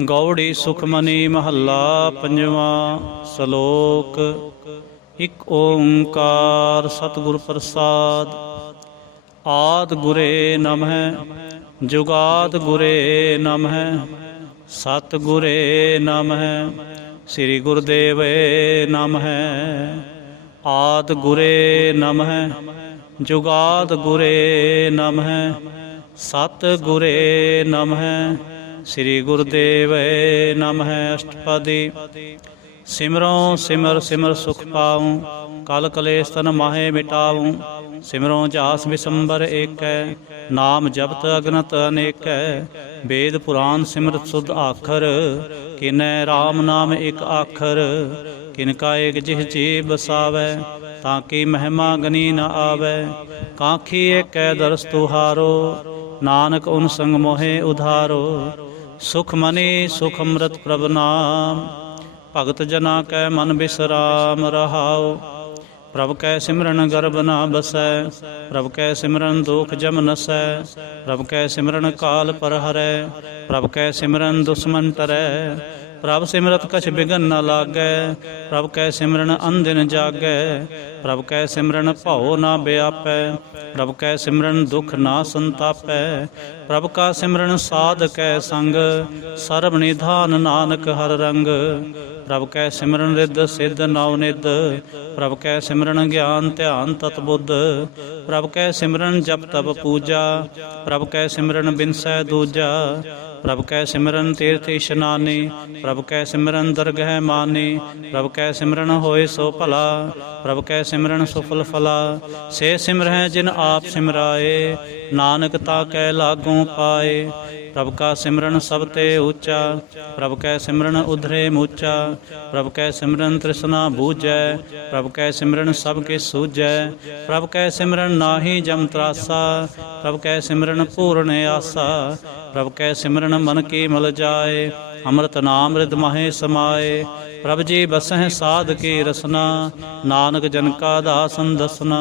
ਗੌੜੀ ਸੁਖਮਨੀ ਮਹੱਲਾ ਪੰਜਵਾਂ। ਸ਼ਲੋਕ। ਇਕ ਓੰਕਾਰ ਸਤਿਗੁਰ ਪ੍ਰਸਾਦ। ਆਦਿ ਗੁਰੇ ਨਮਹਿ ਜੁਗਾਦਿ ਗੁਰੇ ਨਮਹਿ ਸਤਿਗੁਰੇ ਨਮਹਿ ਸ੍ਰੀ ਗੁਰਦੇਵੇ ਨਮਹਿ। ਆਦਿ ਗੁਰੇ ਨਮਹਿ ਜੁਗਾਦਿ ਗੁਰੇ ਨਮਹਿ ਸਤਿਗੁਰੇ ਨਮਹਿ ਸ੍ਰੀ ਗੁਰਦੇਵੇ ਨਮਹਿ। ਅਸ਼ਟਪਦੀ। ਸਿਮਰੋ ਸਿਮਰ ਸਿਮਰ ਸੁਖ ਪਾਉ ਕਲ ਕਲੇਸ਼ ਤਨ ਮਾਹੇ ਮਿਟਾਉ। ਸਿਮਰੋ ਜਾਸ ਵਿਸੰਬਰ ਏਕੈ ਨਾਮ ਜਪਤ ਅਗਨਤ ਅਨੇਕੈ। ਵੇਦ ਪੁਰਾਨ ਸਿਮਰਤ ਸੁਧ ਆਖਰ ਕਿਨੈ ਰਾਮ ਨਾਮ ਇਕ ਆਖਰ। ਕਿਨਕਾ ਏਕ ਜਿਹ ਜੀ ਬਸਾਵੈ ਤਾਂ ਕੀ ਮਹਿਮਾ ਗਨੀ ਨ ਆਵੈ। ਕਾਖੀ ਏਕੈ ਦਰਸ ਤੁਹਾਰੋ ਨਾਨਕ ਉਨ ਸੰਗ ਮੋਹਿ ਉਧਾਰੋ। ਸੁਖ ਮਨੀ ਸੁਖ ਅੰਮ੍ਰਿਤ ਪ੍ਰਭ ਨਾਮ ਭਗਤ ਜਨਾ ਕੈ ਮਨ ਬਿਸਰਾਮ ਰਹਾਉ। ਪ੍ਰਭ ਕੈ ਸਿਮਰਨ ਗਰਭ ਨਾ ਬਸੈ ਪ੍ਰਭ ਕੈ ਸਿਮਰਨ ਦੁਖ ਜਮ ਨਸੈ। ਪ੍ਰਭ ਕੈ ਸਿਮਰਨ ਕਾਲ ਪਰ ਹਰੈ ਪ੍ਰਭ ਕੈ ਸਿਮਰਨ ਦੁਸ਼ਮਨ ਟਰੈ। ਪ੍ਰਭ ਸਿਮਰਤ ਕਛ ਬਿਗਨ ਨ ਲਾਗੈ ਪ੍ਰਭ ਕੈ ਸਿਮਰਨ ਅੰਧਿਨ ਜਾਗੈ। ਪ੍ਰਭ ਕੈ ਸਿਮਰਨ ਭਉ ਨਾ ਬਿਆਪੈ ਪ੍ਰਭ ਕੈ ਸਿਮਰਨ ਦੁਖ ਨਾ ਸੰਤਾਪੈ। ਪ੍ਰਭ ਕਾ ਸਿਮਰਨ ਸਾਧ ਕੈ ਸੰਗ ਸਰਬ ਨਿਧਾਨ ਨਾਨਕ ਹਰ ਰੰਗ। ਪ੍ਰਭ ਕੈ ਸਿਮਰਨ ਰਿੱਧ ਸਿੱਧ ਨਉ ਨਿਧ ਪ੍ਰਭ ਕੈ ਸਿਮਰਨ ਗਿਆਨ ਧਿਆਨ ਤਤ ਬੁੱਧ। ਪ੍ਰਭ ਕੈ ਸਿਮਰਨ ਜਪ ਤਪ ਪੂਜਾ ਪ੍ਰਭ ਕੈ ਸਿਮਰਨ ਬਿਨਸੈ ਦੂਜਾ। ਪ੍ਰਭ ਕੈ ਸਿਮਰਨ ਤੀਰਥ ਇਸ਼ਨਾਨੀ ਪ੍ਰਭ ਕੈ ਸਿਮਰਨ ਦਰਗਹਿ ਮਾਨੀ। ਪ੍ਰਭ ਕੈ ਸਿਮਰਨ ਹੋਏ ਸੋ ਭਲਾ ਪ੍ਰਭ ਕੈ ਸਿਮਰਨ ਸੁਫਲ ਫਲਾ। ਸੇ ਸਿਮਰਹਿ ਜਿਨ ਆਪ ਸਿਮਰਾਏ ਨਾਨਕ ਤਾ ਕੈ ਲਾਗੋਂ ਪਾਏ। ਪ੍ਰਭ ਕਾ ਸਿਮਰਨ ਸਭ ਤੇ ਊਚਾ ਪ੍ਰਭ ਕੈ ਸਿਮਰਨ ਉਧਰੇ ਮੂਚਾ। ਪ੍ਰਭ ਕੈ ਸਿਮਰਨ ਤ੍ਰਿਸ਼ਨਾ ਬੂਝੈ ਪ੍ਰਭ ਕੈ ਸਿਮਰਨ ਸਭ ਕੇ ਸੂਝੈ। ਪ੍ਰਭ ਕੈ ਸਿਮਰਨ ਨਾਹੀ ਜਮ ਤਰਾਸਾ ਪ੍ਰਭ ਕੈ ਸਿਮਰਨ ਪੂਰਨ ਆਸਾ। ਪ੍ਰਭ ਕੈ ਸਿਮਰਨ ਮਨ ਕੀ ਮਲ ਜਾਏ ਅੰਮ੍ਰਿਤ ਨਾਮ ਰਿਦ ਮਾਹੇ ਸਮਾਏ। ਪ੍ਰਭ ਜੀ ਬਸਹਿ ਸਾਧ ਕੀ ਰਸਨਾ ਨਾਨਕ ਜਨ ਕਾ ਦਾਸਨ ਦਸਨਾ।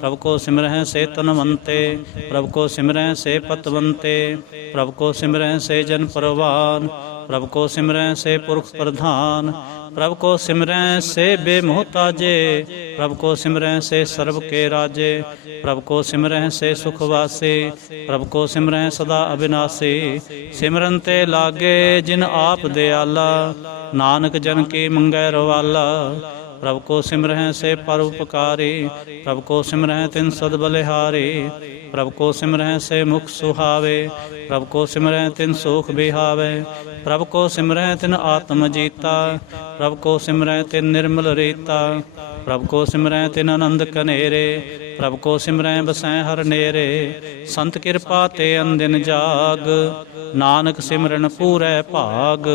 ਪ੍ਰਭ ਕੋ ਸਿਮਰਹਿ ਸੇ ਤਨਵੰਤੇ ਪ੍ਰਭ ਕੋ ਸਿਮਰਹਿ ਸੇ ਪਤਵੰਤੇ। ਪ੍ਰਭ ਕੋ ਸਿਮਰਹਿ ਸੇ ਜਨ ਪਰਵਾਨ ਪ੍ਰਭ ਕੋ ਸਿਮਰਹਿ ਸੇ ਪੁਰਖ ਪ੍ਰਧਾਨ। ਪ੍ਰਭ ਕੋ ਸਿਮਰਹਿ ਸੇ ਬੇਮੋਹਤਾਜੇ ਪ੍ਰਭ ਕੋ ਸਿਮਰਹਿ ਸੇ ਸਰਬ ਕੇ ਰਾਜੇ। ਪ੍ਰਭ ਕੋ ਸਿਮਰਹਿ ਸੇ ਸੁਖ ਵਾਸੇ ਪ੍ਰਭ ਕੋ ਸਿਮਰਹਿ ਸਦਾ ਅਬਿਨਾਸੀ। ਸਿਮਰਨ ਤੇ ਲਾਗੇ ਜਿਨ ਆਪ ਦਿਆਲਾ ਨਾਨਕ ਜਨ ਕੀ ਮੰਗੈ ਰਵਾਲਾ। ਪ੍ਰਭ ਕੋ ਸਿਮਰਹਿ ਸੇ ਪਰਉਪਕਾਰੀ ਪ੍ਰਭ ਕੋ ਸਿਮਰਹਿ ਤਿਨ ਸਦ ਬਲਿਹਾਰੀ। ਪ੍ਰਭ ਕੋ ਸਿਮਰਹਿ ਸੇ ਮੁਖ ਸੁਹਾਵੇ ਪ੍ਰਭ ਕੋ ਸਿਮਰਹਿ ਤਿਨ ਸੋਖ ਬਿਹਾਵੇ। ਪ੍ਰਭ ਕੋ ਸਿਮਰਹਿ ਤਿਨ ਆਤਮ ਜੀਤਾ ਪ੍ਰਭ ਕੋ ਸਿਮਰਹਿ ਤਿਨ ਨਿਰਮਲ ਰੀਤਾ। ਪ੍ਰਭ ਕੋ ਸਿਮਰਹਿ ਤਿਨ ਆਨੰਦ ਕਨੇਰੇ ਪ੍ਰਭ ਕੋ ਸਿਮਰਹਿ ਬਸੈ ਹਰ ਨੇਰੇ। ਸੰਤ ਕਿਰਪਾ ਤੇ ਅੰਦਿਨ ਜਾਗ ਨਾਨਕ ਸਿਮਰਨ ਪੂਰੈ ਭਾਗ।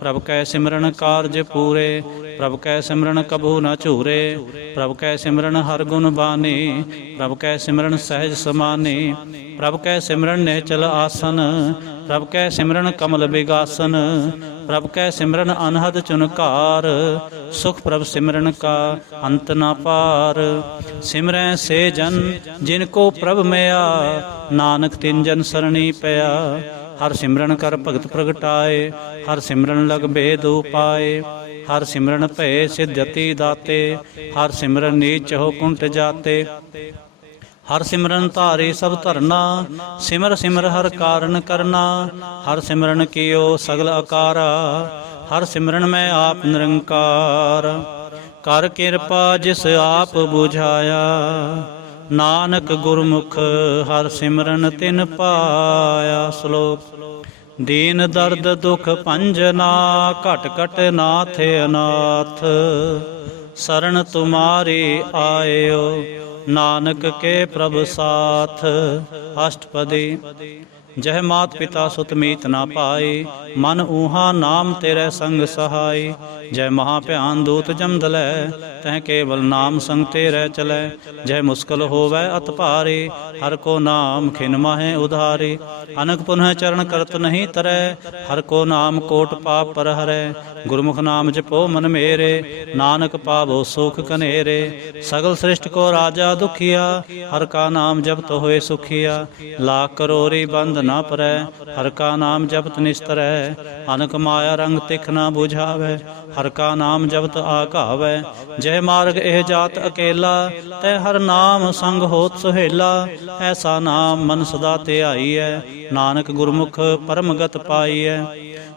ਪ੍ਰਭ ਕੈ ਸਿਮਰਨ ਕਾਰਜ ਪੂਰੇ ਪ੍ਰਭ ਕੈ ਸਿਮਰਨ ਕਬਹੂ ਨ ਝੂਰੇ। ਪ੍ਰਭ ਕੈ ਸਿਮਰਨ ਹਰ ਗੁਣ ਬਾਨੀ ਪ੍ਰਭ ਕੈ ਸਿਮਰਨ ਸਹਿਜ ਸਮਾਨੀ। ਪ੍ਰਭ ਕੈ ਸਿਮਰਨ ਨਿਹਚਲ ਆਸਨ ਪ੍ਰਭ ਕੈ ਸਿਮਰਨ ਕਮਲ ਬਿਗਾਸਨ। ਪ੍ਰਭ ਕੈ ਸਿਮਰਨ ਅਨਹਦ ਚੁਨਕਾਰ ਸੁਖ ਪ੍ਰਭ ਸਿਮਰਨ ਕਾ ਅੰਤ ਨਾ ਪਾਰ। ਸਿਮਰੈ ਸੇ ਜਨ ਜਿਨ ਕੋ ਪ੍ਰਭ ਮਿਆ ਨਾਨਕ ਤਿਨ ਜਨ ਸਰਣੀ ਪਿਆ। ਹਰ ਸਿਮਰਨ ਕਰ ਭਗਤ ਪ੍ਰਗਟਾਏ ਹਰ ਸਿਮਰਨ ਲਗ ਭੇਦ ਉਪਾਏ। ਹਰ ਸਿਮਰਨ ਭਏ ਸਿਧਿਅਤੀ ਦਾਤੇ ਹਰ ਸਿਮਰਨ ਨੀਚ ਹੋ ਕੁੰਟ ਜਾਤੇ। ਹਰ ਸਿਮਰਨ ਧਾਰੇ ਸਭ ਧਰਨਾ ਸਿਮਰ ਸਿਮਰ ਹਰ ਕਾਰਨ ਕਰਨਾ। ਹਰ ਸਿਮਰਨ ਕੀਓ ਸਗਲ ਆਕਾਰਾ ਹਰ ਸਿਮਰਨ ਮੈਂ ਆਪ ਨਿਰੰਕਾਰ। ਕਰ ਕਿਰਪਾ ਜਿਸ ਆਪ ਬੁਝਾਇਆ ਨਾਨਕ ਗੁਰਮੁਖ ਹਰ ਸਿਮਰਨ ਤਿਨ ਪਾਇਆ। ਸ਼ਲੋਕ। ਦੀਨ ਦਰਦ ਦੁਖ ਭੰਜਨਾ ਘਟ ਘਟ ਨਾਥ ਅਨਾਥ। ਸਰਣ ਤੁਮਾਰੀ ਆਇਓ ਨਾਨਕ ਕੇ ਪ੍ਰਭ ਸਾਥ। ਅਸ਼ਟਪਦੀ। ਜਹ ਮਾਤ ਪਿਤਾ ਸੁਤ ਮੀਤ ਨਾ ਪਾਈ ਮਨ ਊਹਾ ਨਾਮ ਤੇਰੇ ਸੰਗ ਸਹਾਈ। ਜੈ ਮਹਾ ਭਿਆਨ ਦੂਤ ਜਮ ਦਲੈ ਤਹ ਕੇਵਲ ਨਾਮ ਸੰਗ ਤੇਰੇ ਚਲੈ। ਜੈ ਮੁਸਕਲ ਹੋਵੈ ਅਤ ਭਾਰੀ ਹਰ ਕੋ ਨਾਮ ਖਿਨ ਮਾਹੇ ਉਧਾਰੀ। ਅਨਕ ਪੁਨਹ ਚਰਨ ਕਰਤ ਨਹੀਂ ਤਰੈ ਹਰ ਕੋ ਨਾਮ ਕੋਟ ਪਾਪ ਪਰ ਹਰੈ। ਗੁਰਮੁਖ ਨਾਮ ਜਪੋ ਮਨ ਮੇਰੇ ਨਾਨਕ ਪਾਵੋ ਸੁਖ ਕਨੇਰੇ। ਸਗਲ ਸ੍ਰਿਸ਼ਟ ਕੋ ਰਾਜਾ ਦੁਖੀਆ ਹਰ ਕਾ ਨਾਮ ਜਪਤ ਹੋਏ ਸੁਖੀਆ। ਲਾਖ ਕਰੋਰੀ ਬੰਧ ਨਾ ਪਰੈ। ਹਰ ਕਾ ਨਾਮ ਜਪਤ ਨਿਸਤਰੈ, ਅਨਕ ਮਾਇਆ ਰੰਗ ਤਿਖ ਨਾ ਬੁਝਾਵੈ। ਹਰ ਕਾ ਨਾਮ ਜਪਤ ਆਘਾਵੈ, ਜਹ ਮਾਰਗ ਇਹ ਜਾਤ ਅਕੇਲਾ। ਤੈ ਹਰ ਨਾਮ ਸੰਗ ਹੋਤ ਸੁਹੇਲਾ, ਐਸਾ ਨਾਮ ਮਨ ਸਦਾ ਧਿਆਈਐ। ਨਾਨਕ ਗੁਰਮੁਖ ਪਰਮਗਤ ਪਾਈਐ।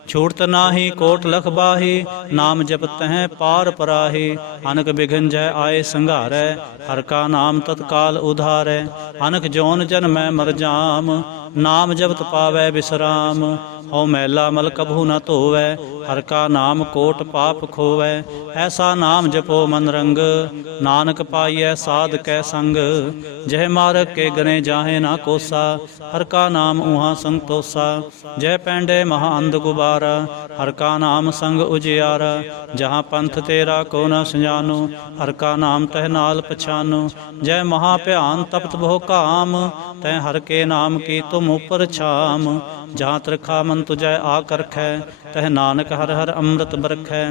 ਛੂਟਤ ਨਾਹੀ ਕੋਟ ਲਖ ਬਾਹੀ, ਨਾਮ ਜਪਤ ਹੈ ਪਾਰ ਪਰਾਹੀ। ਅਨਕ ਬਿਘਨ ਜੈ ਆਏ ਸੰਘਾਰੈ, ਹਰ ਕਾ ਨਾਮ ਤਤਕਾਲ ਉਧਾਰੈ। ਅਨਕ ਜੋਨ ਜਨਮੈ ਮਰ ਜਾਮ, ਨਾਮ ਜਪਤ ਪਾਵੈ ਬਿਸਰਾਮ। ਹਉ ਮੈਲਾ ਮਲ ਕਭੂ ਨ ਧੋਵੈ, ਹਰ ਕਾ ਨਾਮ ਕੋਟ ਪਾਪ ਖੋਵੈ। ਐਸਾ ਨਾਮ ਜਪੋ ਮਨ ਰੰਗ, ਨਾਨਕ ਪਾਈਐ ਸਾਧ ਕੈ ਸੰਗ। ਜਹ ਮਾਰਗ ਕੇ ਗਨੇ ਜਾਹੇ ਨਾ ਕੋਸਾ, ਹਰ ਕਾ ਨਾਮ ਉਹਾਂ ਸੰਤੋਸਾ। ਜਹ ਪੈਂਡੇ ਮਹਾ ਅੰਧ ਗੁਬਾਰਾ, ਹਰ ਕਾ ਨਾਮ ਸੰਗ ਉਜਿਆਰਾ। ਜਹਾਂ ਪੰਥ ਤੇਰਾ ਕੋ ਨ ਸੁਜਾਨੋ, ਹਰ ਕਾ ਨਾਮ ਤਹ ਨਾਲ ਪਛਾਨੋ। ਜੈ ਮਹਾ ਭਿਆਨ ਤਪਤ ਬਹੁ ਕਾਮ, ਤੈ ਹਰ ਕੇ ਨਾਮ ਕੀ ਤੁਮ ਉਪਰ ਛਾਮ। ਜਹਾਂ ਤ੍ਰਿਖਾ ਮਨ ਤੁਜੈ ਆ ਕਰਖੈ, ਤਹ ਨਾਨਕ ਹਰ ਹਰ ਅੰਮ੍ਰਿਤ ਬਰਖੈ।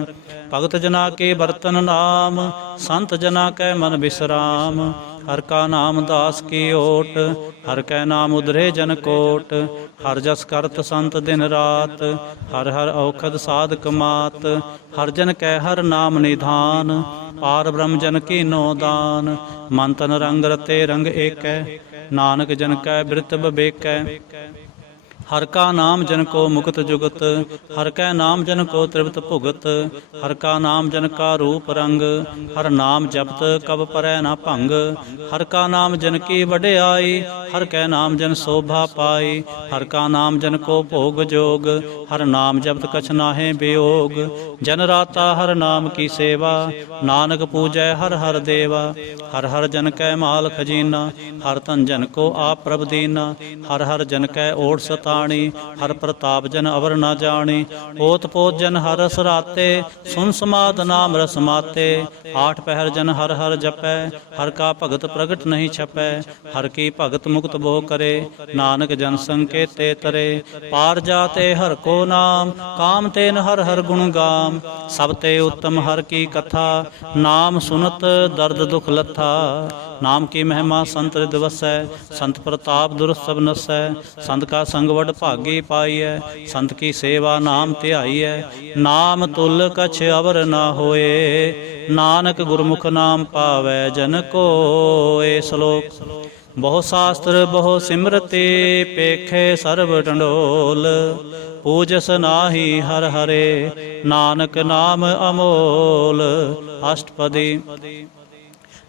ਭਗਤ ਜਨਾ ਕੇ ਬਰਤਨ ਨਾਮ, ਸੰਤ ਜਨਾ ਕੈ ਮਨ ਬਿਸਰਾਮ। ਹਰ ਕਾ ਨਾਮ ਦਾਸ ਕੀ ਓਟ, ਹਰ ਕੈ ਨਾਮ ਉਧਰੇ ਜਨ ਕੋਟ। ਹਰ ਜਸ ਕਰਤ ਸੰਤ ਦਿਨ ਰਾਤ, ਹਰ ਹਰ ਔਖਦ ਸਾਧਕ ਮਾਤ। ਹਰ ਜਨ ਕੈ ਹਰ ਨਾਮ ਨਿਧਾਨ, ਪਾਰ ਬ੍ਰਹਮ ਜਨ ਕੀਨੋ ਦਾਨ। ਮਨ ਤਨ ਰੰਗ ਰਤੇ ਰੰਗ ਏਕੈ, ਨਾਨਕ ਜਨ ਕੈ ਬਿਰਤ ਬਿਬੇਕੈ। ਹਰ ਕਾ ਨਾਮ ਜਨ ਕੋ ਮੁਕਤ ਜੁਗਤ, ਹਰ ਕੈ ਨਾਮ ਜਨ ਕੋ ਤ੍ਰਿਪਤ ਭੁਗਤ। ਹਰ ਕਾ ਨਾਮ ਜਨ ਕਾ ਰੂਪ ਰੰਗ, ਹਰ ਨਾਮ ਜਪਤ ਕਬ ਪਰੈ ਨਾ ਭੰਗ। ਹਰ ਕਾ ਨਾਮ ਜਨ ਕੀ ਵਡਿਆਈ, ਹਰ ਕੈ ਨਾਮ ਜਨ ਸੋਭਾ ਪਾਈ। ਹਰ ਕਾ ਨਾਮ ਜਨ ਕੋ ਭੋਗ ਜੋਗ, ਹਰ ਨਾਮ ਜਪਤ ਕਛ ਨਾਹੇ ਬਿਯੋਗ। ਜਨ ਰਾਤਾ ਹਰ ਨਾਮ ਕੀ ਸੇਵਾ, ਨਾਨਕ ਪੂਜੈ ਹਰ ਹਰ ਦੇਵਾ। ਹਰ ਹਰ ਜਨ ਕੈ ਮਾਲ ਖਜੀਨਾ, ਹਰ ਤਨ ਜਨ ਕੋ ਆਪ ਪ੍ਰਭ ਦੀਨਾ। ਹਰ ਹਰ ਜਨ ਕੈ ਓਟ ਸਤਾ, ਹਰ ਪ੍ਰਤਾਪ ਜਨ ਅਵਰ ਨਾ ਜਾਣੀ। ਓਤ ਪੋਤ ਜਨ ਹਰ ਰਸ ਰਾਤੇ, ਸੁਨ ਸਮਾਦ ਨਾਮ ਰਸ ਮਾਤੇ। ਆਠ ਪਹਿਰ ਜਨ ਹਰ ਹਰ ਜਪੈ, ਹਰ ਕਾ ਭਗਤ ਪ੍ਰਗਟ ਨਹੀਂ ਛਪੈ। ਹਰ ਕੀ ਭਗਤ ਮੁਕਤ ਬੋ ਕਰੇ, ਨਾਨਕ ਜਨ ਸੰਕੇਤੇ ਤਰੇ। ਪਾਰ ਜਾਤੇ ਹਰ ਕੋ ਨਾਮ, ਕਾਮ ਤੇਨ ਹਰ ਹਰ ਗੁਣ ਗਾਮ। ਸਭ ਤੇ ਉੱਤਮ ਹਰ ਕੀ ਕਥਾ, ਨਾਮ ਸੁਨਤ ਦਰਦ ਦੁਖ ਲੱਥਾ। ਨਾਮ ਕੀ ਮਹਿਮਾ ਸੰਤ ਰਿਦ ਵਸੈ, ਸੰਤ ਪ੍ਰਤਾਪ ਦੁਰ ਸਭ ਨਸੈ। ਸੰਤ ਕਾ ਸੰਗ ਵਡ ਭਾਗੀ ਪਾਈਐ, ਸੰਤ ਕੀ ਸੇਵਾ ਨਾਮ ਧਿਆਈਐ। ਨਾਮ ਤੁਲ ਕਛ ਅਵਰ ਨਾ ਹੋਏ, ਨਾਨਕ ਗੁਰਮੁਖ ਨਾਮ ਪਾਵੈ ਜਨ ਕੋਇ। ਸ਼ਲੋਕ। ਬਹੁ ਸ਼ਾਸਤਰ ਬਹੁ ਸਿਮਰਤੇ, ਪੇਖੇ ਸਰਬ ਟੰਡੋਲ। ਪੂਜਸ ਨਾਹੀ ਹਰ ਹਰੇ, ਨਾਨਕ ਨਾਮ ਅਮੋਲ। ਅਸ਼ਟਪਦੀ।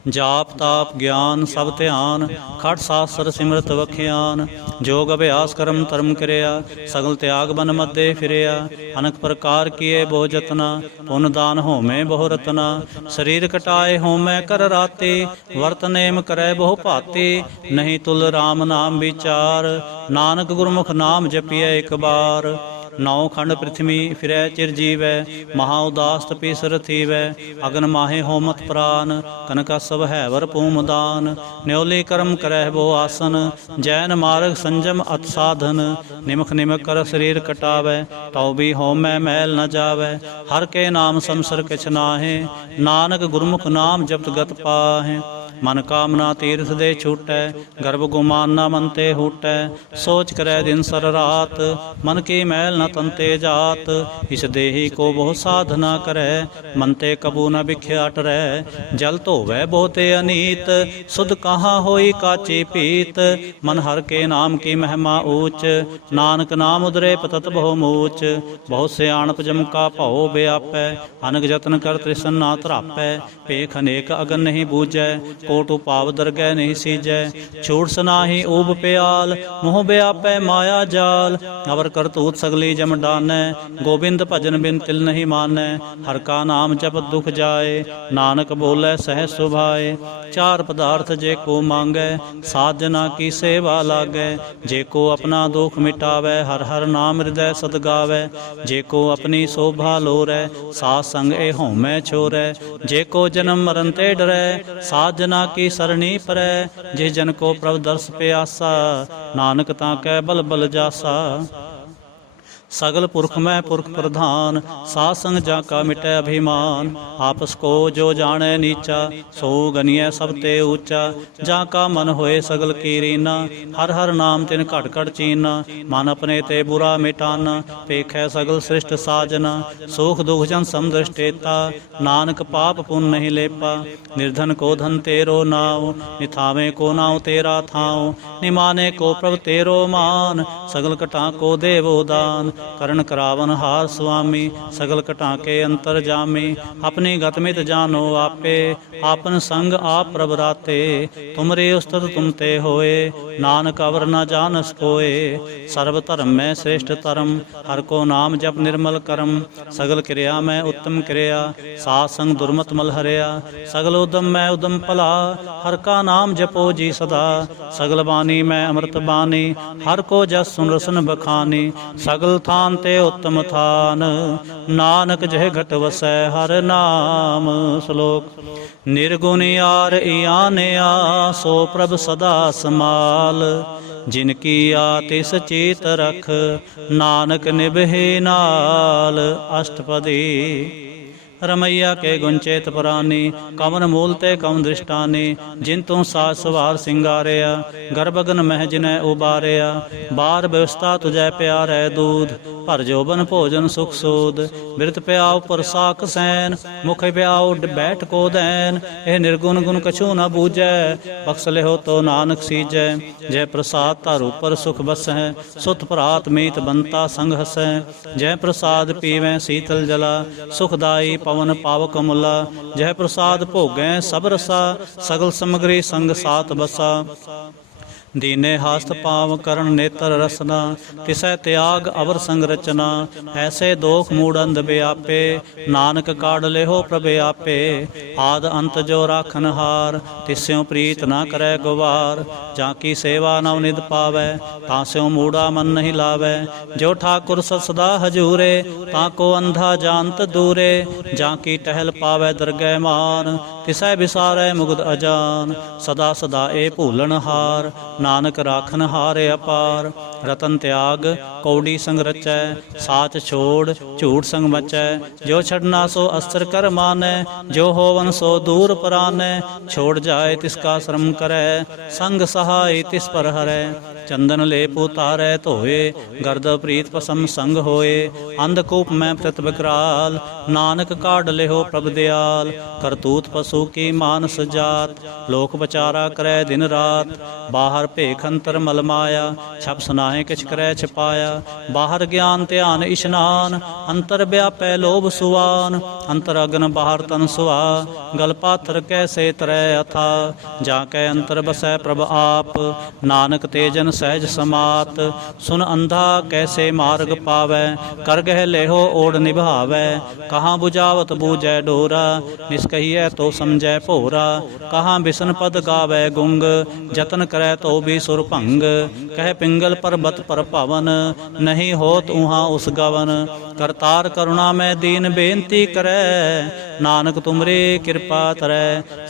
ਜਾਪ ਤਾਪ ਗਿਆਨ ਸਭ ਧਿਆਨ, ਖਟ ਸਾਸਤਰ ਸਿਮਰਤ ਵਖਿਆਨ। ਜੋਗ ਅਭਿਆਸ ਕਰਮ ਧਰਮ ਕਿਰਿਆ, ਸਗਲ ਤਿਆਗ ਬਨ ਮੱਦੇ ਫਿਰਿਆ। ਅਨਕ ਪ੍ਰਕਾਰ ਕੀਏ ਬਹੁ ਜਤਨਾ, ਪੁਨ ਦਾਨ ਹੋਮੇ ਬਹੁ ਰਤਨਾ। ਸਰੀਰ ਕਟਾਏ ਹੋਮੈ ਕਰ ਰਾਤੇ, ਵਰਤ ਨੇਮ ਕਰੈ ਬਹੁ ਭਾਤੇ। ਨਹੀਂ ਤੁਲ ਰਾਮ ਨਾਮ ਵਿਚਾਰ, ਨਾਨਕ ਗੁਰਮੁਖ ਨਾਮ ਜਪੀਐ ਇਕ ਬਾਰ। ਨੌ ਖੰਡ ਪ੍ਰਿਥਵੀ ਫਿਰੈ ਚਿਰ ਜੀਵੈ, ਮਹਾ ਉਦਾਸ ਤਪੀਸਰ ਥੀਵੈ। ਅਗਨ ਮਾਹੇ ਹੋਮਤ ਪ੍ਰਾਨ, ਕਨਕਾ ਸਭ ਹੈ ਵਰ ਭੂਮਦਾਨ। ਨਿਉਲੀ ਕਰਮ ਕਰੈ ਬੋ ਆਸਨ, ਜੈਨ ਮਾਰਗ ਸੰਜਮ ਅਤ ਸਾਧਨ। ਨਿਮਖ ਨਿਮਖ ਕਰ ਸਰੀਰ ਕਟਾਵੈ, ਤਉ ਵੀ ਹੋਮੈ ਮੈਲ ਨ ਜਾਵੈ। ਹਰ ਕੇ ਨਾਮ ਸੰਸਰ ਕਿਛ ਨਾਹੇ, ਨਾਨਕ ਗੁਰਮੁਖ ਨਾਮ ਜਪਤ ਗਤ ਪਾਹੇ। ਮਨ ਕਾਮਨਾ ਤੀਰਥ ਦੇ ਛੂਟੈ, ਗਰਭ ਗੁਮਾਨਾ ਮਨ ਤੇ ਹੂਟੈ। ਸੋਚ ਕਰੈ ਦਿਨ ਸਰ ਰਾਤ, ਮਨ ਕੀ ਮੈਲ ਨ ਤਨ ਤੇ ਜਾਤ। ਇਸ ਦੇਹੀ ਕੋ ਬਹੁ ਸਾਧਨਾ ਕਰੈ, ਮਨ ਤੇ ਕਬੂ ਨ ਬਿਖਿਆ ਟਰੈ। ਜਲ ਧੋਵੈ ਬਹੁਤੇ ਅਨੀਤ, ਸੁਧ ਕਹਾਂ ਹੋਈ ਕਾਚੀ ਪੀਤ। ਮਨ ਹਰ ਕੇ ਨਾਮ ਕੀ ਮਹਿਮਾ ਊਚ, ਨਾਨਕ ਨਾਮ ਉਦਰੇ ਪਤਤ ਬਹੁ ਮੂਚ। ਬਹੁ ਸਿਆਣਪ ਜਮ ਕਾ ਭਉ ਵਿਆਪੈ, ਅਨਕ ਜਤਨ ਕਰ ਤ੍ਰਿਸ਼ਨ ਨਾ ਧਰਾਪੈ। ਭੇਖ ਅਨੇਕ ਅਗਨ ਨਹੀਂ ਬੂਝੈ, ਕੋਟ ਉਪਾਵ ਦਰਗਹਿ ਨਹੀਂ ਸੀਜੈ। ਛੂਟ ਸਨਾਹੀ ਊਬ ਪਿਆਲ, ਮੋਹ ਵਿਆਪੈ ਮਾਇਆ ਜਾਲ। ਅਵਰ ਕਰਤੂਤ ਸਗਲੀ ਜਮ ਡਾਨੈ, ਗੋਬਿੰਦ ਭਜਨ ਬਿਨ ਤਿਲ ਨਹੀਂ ਮਾਨੈ। ਹਰ ਕਾ ਨਾਮ ਜਪਤ ਦੁਖ ਜਾਏ, ਨਾਨਕ ਬੋਲੇ ਸਹਿ ਸੁਭਾਏ। ਚਾਰ ਪਦਾਰਥ ਜੇ ਕੋ ਮੰਗੈ, ਸਾਜਨਾ ਕੀ ਸੇਵਾ ਲਾਗੈ। ਜੇ ਕੋ ਆਪਣਾ ਦੁਖ ਮਿਟਾਵੈ, ਹਰ ਹਰ ਨਾਮ ਹਿਰਦੈ ਸਦ ਗਾਵੈ। ਜੇ ਕੋ ਆਪਣੀ ਸੋਭਾ ਲੋਰੈ, ਸਾਧ ਸੰਗ ਇਹ ਹਉਮੈ ਛੋਰੈ। ਜੇ ਕੋ ਜਨਮ ਮਰਨ ਤੇ ਡਰੈ, ਸਾਜਨਾ ਕੀ ਸਰਣੀ ਪਰੈ। ਜੇ ਜਨ ਕੋ ਪ੍ਰਭ ਦਰਸ ਪਿਆਸਾ, ਨਾਨਕ ਤਾਂ ਕੈ ਬਲ ਬਲ ਜਾਸਾ। सगल पुरख मैं पुरख प्रधान, साध संग जाका मिटै अभिमान। आपस को जो जाने नीचा, सो गनिय सब ते ऊंचा। जाका मन होए सगल की रीना, हर हर नाम तिन घट घट चीना। मन अपने ते बुरा मिटाना, पेखै सगल सृष्ट साजना। सुख दुख जन समदृष्टेता, नानक पाप पुण्य नहीं लेपा। निर्धन को धन तेरो नाव, निथावे को नाव तेरा थाव। निमाने को प्रभ तेरो मान, सगल कटा को देवो दान। करण करावन हार स्वामी, सगल कटा के अंतर जामी। अपनी गत मित जानो आपे, आपन संग आप प्रभ राते। तुमरे उस्तत तुम ते होए, नानक अवर न जानस कोए। सर्व धर्म में श्रेष्ठ धर्म, हर को नाम जप निर्मल करम। सगल क्रिया में उत्तम क्रिया, साध संग दुर्मत मल हरिया। सगल उदम में उदम भला, हर का नाम जपो जी सदा। सगल बानी में अमृत बानी, हर को जस सुन रसन बखानी। सगल थान ते उत्तम थान, नानक जह घट वसै हर नाम। श्लोक। निर्गुण यार इयानया, सो प्रभ सदा समाल। जिनकी आतिस चीत रख, नानक निभे नाल। अष्टपदी। रमैया के गुंचेत पुरानी, कवन मूल ते कवन दृष्टानी। जिन तू साज सवार सिंगारिया, गर्भगन मह जिनै उबारिया। बार व्यवस्था तुझै प्यारै दूध, भर जोबन भोजन सुख सूद। बिरत प्याओ परसाक सैन, मुख प्याओ बैठ को दैन। ए निर्गुण गुण कछु न बूझै, बख्श लेहो तो नानक सीजै। जय प्रसाद धर ऊपर सुख बसै, सुत भरात मीत बनता संग हसै। जय प्रसाद पीवै शीतल जला, सुखदाई पवन पावक मुला। जय प्रसाद भोगै सब रसा, सगल समग्री संग सात बसा। दीने हास्त पाव करण नेत्र रसना, तिसै त्याग अवर संग रचना। ऐसे दोख मूड अंध व्यापे, नानक काढ़ लेहो प्रभ आपे। आद अंत जो राखन हार, तिस्यों प्रीत ना करे गुवार। जाकी सेवा नव निध पावै, तास्यों मूढ़ा मन नहीं लावै। जो ठाकुर सदा हजूरे, ताको अंधा जानत दूरे। जाकी टहल पावै दरगह मान, तिसै बिसारै मुग्ध अजान। सदा सदा ए भूलन हार, नानक राखन हारे अपार। रतन त्याग कौड़ी संग रचै, साच छोड़ झूठ संग मचै। जो छड़ना सो अस्त्र कर मानै, जो होवन सो दूर परानै। छोड़ जाए तिसका श्रम करै, संग सहाय तिस पर हरै। चंदन लेप उतारै धोए, गर्द प्रीत पसम संग होए। अंधकूप में प्रत विकराल, नानक काढ़ लेहो प्रभ दयाल। करतूत पशु की मानस जात, लोक बचारा करे दिन रात। बाहर भेख अंतर मल माया, छप सुनाहे किछ करै छिपाया। बाहर ज्ञान ध्यान इशनान, अंतर व्यापै लोभ सुवान। अंतर अग्न बाहर तन सुहा, गल पाथर कैसे तरै अथा। जाकै अंतर बसै प्रभ आप, नानक तेजन सहज समात। सुन अंधा कैसे मार्ग पावै, कर गह लेहो ओढ़ निभावै। कहाँ बुझावत बूझै डोरा, निष्कहियै तो समझै भोरा। कहाँ बिसन पद गावै गुंग, जतन करै तो भी सुर भंग। कह पिंगल पर्वत पर भवन, नहीं होत उहाँ उस गवन। करतार करुणा में दीन बेनती करै, नानक तुमरे कृपा तरै।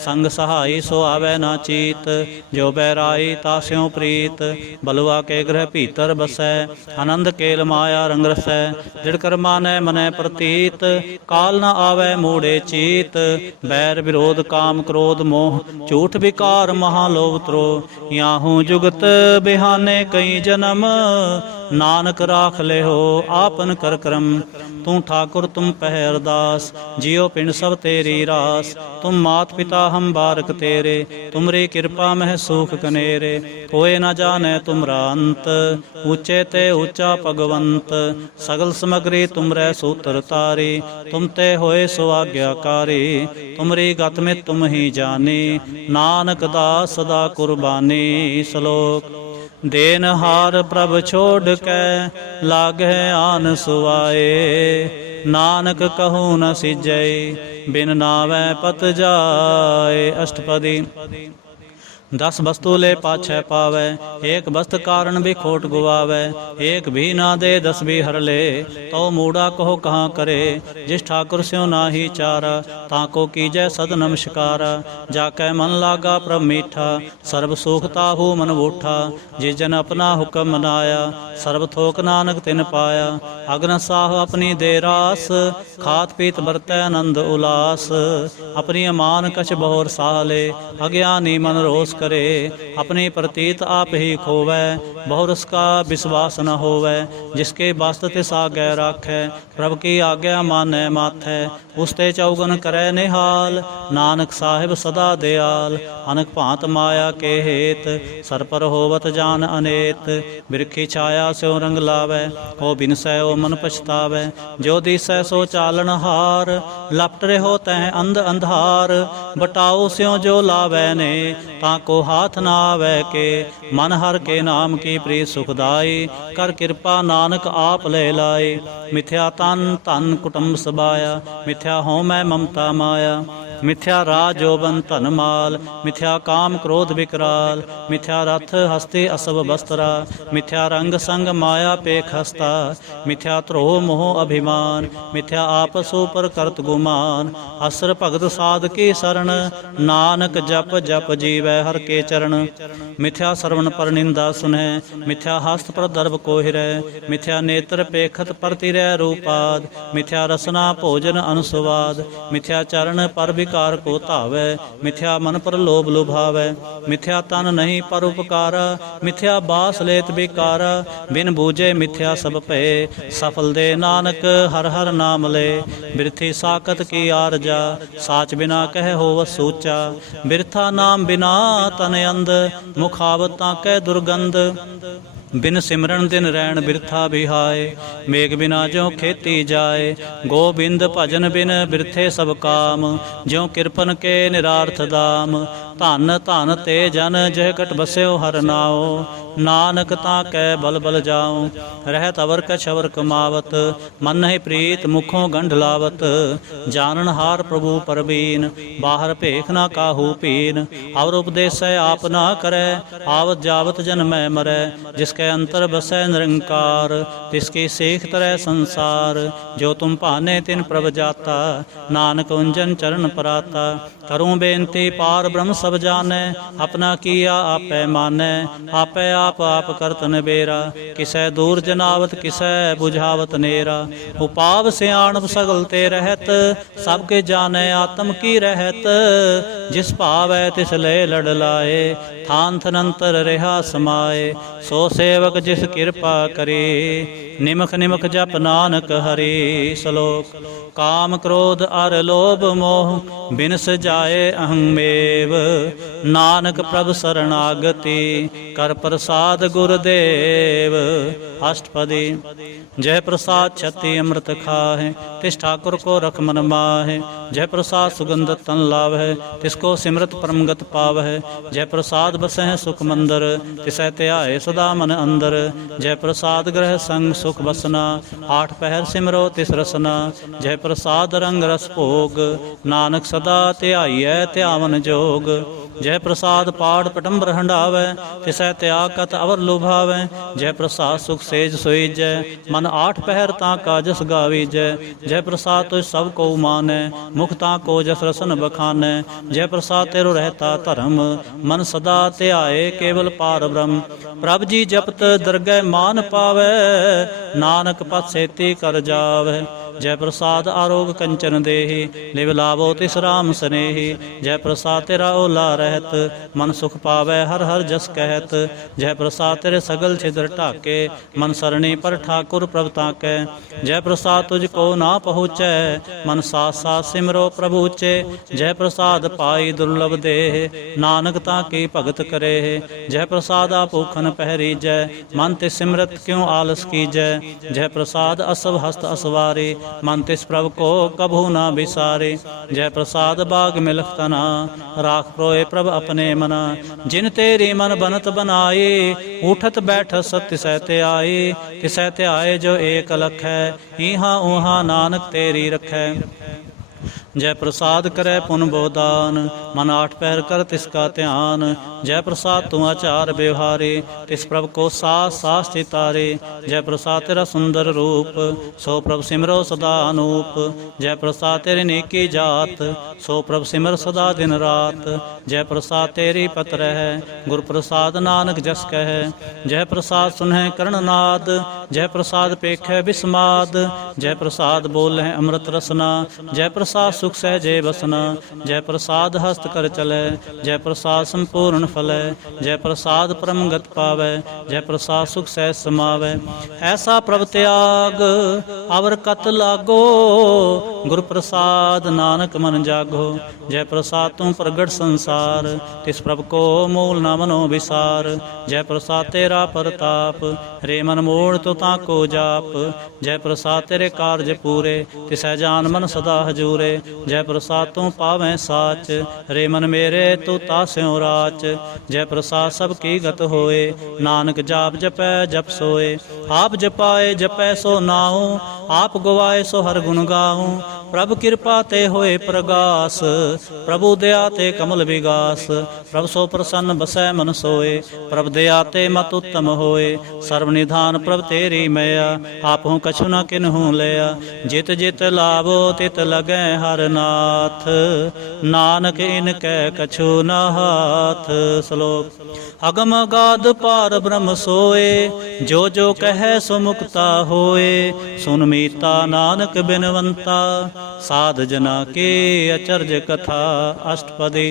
संग सहाई सो आवै ना चीत, जो बैराई तास्यों प्रीत। बलुआ के ग्रह भीतर बसै, आनंद केल माया रंग रसै। दृढ़ कर मानै मनै प्रतीत, काल न आवै मूढ़े चीत। बैर विरोध काम क्रोध मोह, झूठ विकार महालोभ त्रोह। याहू जुगत बिहाने कई जन्म, नानक राख लेहो आपन कर क्रम। तू ठाकुर तुम पह अरदास, जियो पिंड सब तेरी रास। तुम मात पिता हम बारक तेरे, तुमरी कृपा मह सुख कनेरे। कोई न जाने तुमरा अंत, ऊंचे ते ऊंचा भगवंत। सगल समग्री तुमरे सूत्र तारी, तुम ते होए सो आज्ञाकारी। तुमरी गत में तुम ही जानी, नानक दास सदा कुर्बानी। श्लोक। देन हार प्रभ छोड़ कै, लागै आन सुआए। नानक कहूँ न सिजै, बिन नावै पत जाए। अष्टपदी। दस वस्तु ले पाछै पावै, एक वस्त कारण भी खोट गुवावै। एक भी ना दे दस भी हर ले, तो मूड़ा कहो कहाँ करे। जिस ठाकुर स्यों नाही चारा, ताको कीजै सद नमस्कारा। जाकै मन लागा प्रभ मीठा, सर्ब सुख ताहू मन बूठा। जिस जन अपना हुक्म मनाया, सर्ब थोक नानक तिन पाया। अग्न साह अपनी दे रास, खात पीत बरतै आनंद उलास। अपनी अमान कछ बहुर साह ले, अज्ञानी मन रोस करे। अपनी प्रतीत आप ही खोवै, बहुरस का विश्वास न होवै। जिसके वास्त तिस आज्ञा राखै, प्रभ की आज्ञा मानै माथै। उसते चौगन करै निहाल, नानक साहिब सदा दयाल। अनक भांत माया के हेत, सर पर होवत जान अनेत। बिरखी छाया स्यों रंग लावै, हो बिनसै ओ मन पछतावै। जो दिसै सो चालन हार, लपट रहो तह अंध अंधार। बटाओ स्यों जो लावै ने, ताको हाथ ना आवै के। मन हर के नाम की प्रीत सुखदाई, कर कृपा नानक आप ले लाए। मिथ्या तन धन कुटुंब सबाया, मिथ्या हों मैं ममता माया। मिथ्या राज जोबन धन माल, मिथ्या काम क्रोध विकराल। मिथ्या रथ हस्ती असव बस्त्रा, मिथ्या रंग संग माया पेख हस्ता। मिथ्या ध्रोह मोह अभिमान, मिथ्या आपस ऊपर करत गुमान। असर भगत साध की शरण, नानक जप जप जीवै हर के चरण। मिथ्या श्रवण पर निंदा सुनै, मिथ्या हस्त पर दर्भ को हिरै। मिथ्या नेत्र पेखत पर तिरै रूपाद, मिथ्या रसना भोजन अनुस्वाद। मिथ्या चरण पर कार को धावै, मिथ्या मन पर लोभ लुभावै। मिथ्या तन नहीं पर उपकारा, मिथ्या बास लेत बेकारा। बिन बूझे मिथ्या सब भय, सफल दे नानक हर हर नाम ले। बिरथी साकत की आरजा, साच बिना कह होव सूचा। बिरथा नाम बिना तन अंध, मुखावत ताकै दुर्गंध। बिन सिमरन दिन रैन बिरथा बिहाय, मेघ बिना ज्यों खेती जाए। गोबिंद भजन बिन बिरथे सब काम, ज्यों किरपन के निरार्थ दाम। धन धन ते जन जह कट बस्यो हर नाओ, नानक ताकै बल बल जाऊं। रहत अवर कछ अवर कमावत, मन नहीं प्रीत मुखों गंढ लावत। जानन हार प्रभु परबीन, बाहर भेख ना काहू पीन। और उपदेसै आप ना करै, आवत जावत जन मैं मरै। जिसके अंतर बसै निरंकार, तिसकी सेख तरह संसार। जो तुम भाने तिन प्रभ जाता, नानक उंजन चरण पराता। करूं बेनती पार ब्रह्म सब जानै, अपना किया आपै मानै। आपै आप करत नबेरा, किसै दूर जनावत किसै बुझावत नेरा। उपाव सियाणप सगल ते रहत, सबके जानै आत्म की रहत। जिस भावै तिस ले लड़ लाए, थान थनंतर रहा समाए। सो सेवक जिस कृपा करे, निमख निमख जप नानक हरि। श्लोक काम क्रोध अर लोभ मोह, बिनस जाए अहंमेव। नानक प्रभ शरणागति, कर प्रसाद गुरुदेव। अष्टपदी जय प्रसाद छति अमृत खाहे, तिस ठाकुर को रख मन माहे। जय प्रसाद सुगंधत तन लावै, तिसको सिमरत परमगत पावै। जय प्रसाद बसह सुख मंदर, तिसै ध्याए सदा मन अंदर। जय प्रसाद ग्रह संग सुख बसना, आठ पहर सिमरो तिस रसना। जय प्रसाद रंग रस भोग, नानक सदा ध्याईऐ ध्यावन जोग। जय प्रसाद पाठ पटम्बर हंडावै, तिसै त्याग कत अवर लुभावै। जय प्रसाद सुख सेज सोईजै, मन आठ पहर ताका जस गावीजै। जय प्रसाद तुझ सब को मानै, मुख ताको जस रसन बखानै। जय प्रसाद तेरो रहता धर्म, मन सदा ध्याए केवल पार ब्रह्म। प्रभ जी जपत दरगह मान पावै, नानक पत सेती कर जावै। जय प्रसाद आरोग कंचन देहि, लिव लावो तिस राम स्नेहि। जय प्रसाद तेरा ओला रहत, मन सुख पावै हर हर जस कहत। जय प्रसाद तेरे सगल छिद्र ढाके, मन सरणी पर ठाकुर प्रभ ताकै। जय प्रसाद तुझको ना पहुँचै, मन साथ साथ सिमरो प्रभु चे। जय प्रसाद पाई दुर्लभ देह, नानक ताकी भगत करे। जय प्रसाद भूखन पहरी जय, मन ते सिमरत क्यों आलस की जय। जय प्रसाद असव हस्त असवारी, मन तिस प्रभ को कभू ना बिसारे। जय प्रसाद बाग मिलख तना, राख प्रोए प्रभ अपने मना। जिन तेरी मन बनत बनाई, उठत बैठत सत तिसै ध्याई। तिसै ध्याए जो एक अलख है, इहाँ उहाँ नानक तेरी रखै। जय प्रसाद करे पुन बोदान, मन आठ पहर कर तिसका ध्यान। जय प्रसाद तू आचार व्यवहारे, तिस प्रभ को सास सास चितारे। जय प्रसाद तेरा सुंदर रूप, सो प्रभ सिमरो सदा अनूप। जय प्रसाद तेरी नेकी जात, सो प्रभ सिमर सदा दिन रात। जय प्रसाद तेरी पत रह, गुर प्रसाद नानक जस कह। जय प्रसाद सुनह कर्णनाद, जय प्रसाद पेखै बिस्माद। जय प्रसाद बोलह अमृत रसना, जय प्रसाद सुख सहजे बसना। जय प्रसाद हस्त कर चलै, जय प्रसाद संपूर्ण फलै। जय प्रसाद परम गत पावै, जय प्रसाद सुख सहज समावै। ऐसा प्रभ त्याग अवर कत लागो, गुर प्रसाद नानक मन जागो। जय प्रसाद तू प्रगट संसार, तिस प्रभ को मूल न मनो विसार। जय प्रसाद तेरा परताप, रे मन मोड़ तो ताको जाप। जय प्रसाद तेरे कारज पूरे, तिसै जान मन सदा हजूरे। जय प्रसाद तू पावैं साच, रे मन मेरे तू तास्यों राच। जय प्रसाद सब की गत होए, नानक जाप जपै जप सोए। आप जपाए जपै सो नाऊं, आप गवाए सो हर गुण गाऊं। प्रभु कृपा ते होए प्रगास, प्रभु दया ते कमल विगास। प्रभु सो प्रसन्न बसै मन सोए, प्रभु दया ते मत उत्तम होए। सर्वनिधान प्रभु तेरी मैया, आपहु कछु न किन्हु लया। जित जित लाभो तित लगै हर नाथ, नानक इनकै कछु न हाथ। श्लोक। अगम अगाध पार ब्रह्म सोए, जो जो कहे सो मुक्ता होए। सुन मीता नानक बिनवंता, साध जना के अचर्ज कथा। अष्टपदी।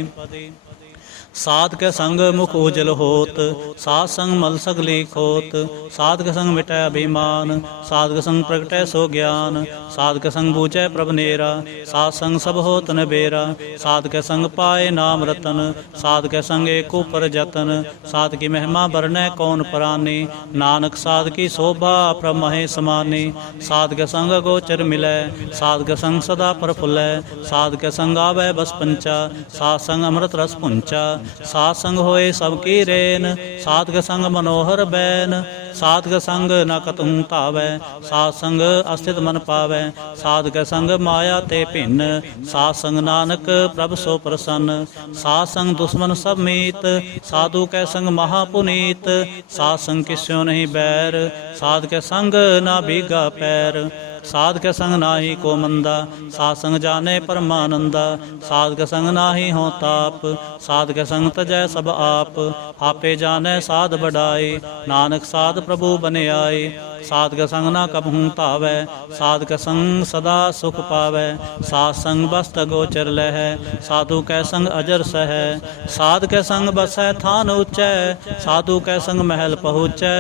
साध के संग मुख उजल होत, साध संग मल सगली खोत। साध के संग मिटै अभिमान, साध के संग प्रगटै सो ज्ञान। साध के संग बूझै प्रभ नेरा, साध संग सब होत नबेरा। साध के संग पाए नाम रतन, साध के संग एक ऊपर जतन। साध की महिमा बरनै कौन प्राणी, नानक साध की शोभा प्रभ महे समानी। साध के संग गोचर मिलै, साध के संग सदा प्रफुल्लै। साध के संग आवै बस पंचा, साध संग अमृत रस पुंचा। साध संग होए सबकी रेन, साध के संग मनोहर बैन। साध के संग न कतहु भावै, साध संग अस्थित मन पावै। साध के संग माया ते भिन्न, साध संग नानक प्रभ सो प्रसन्न। साध संग दुश्मन सब मीत, साधु के संग महापुनीत। साध संग किस्यो नहीं बैर, साध के संग ना भीगा पैर। साध के संग नाही को मंदा, साध संग जाने परमानंदा। साध के संग नाही हो ताप, साध के संग तजै सब आप। आपे जाने साध बढ़ाई, नानक साध प्रभु बने आए। साध के संग ना कबहू तावै, साध के संग सदा सुख पावै। साध संग बस्त गोचर लहै, साधु के संग अजर सहै। साध के संग बसै थान ऊँचै, साधु के संग महल पहुँचै।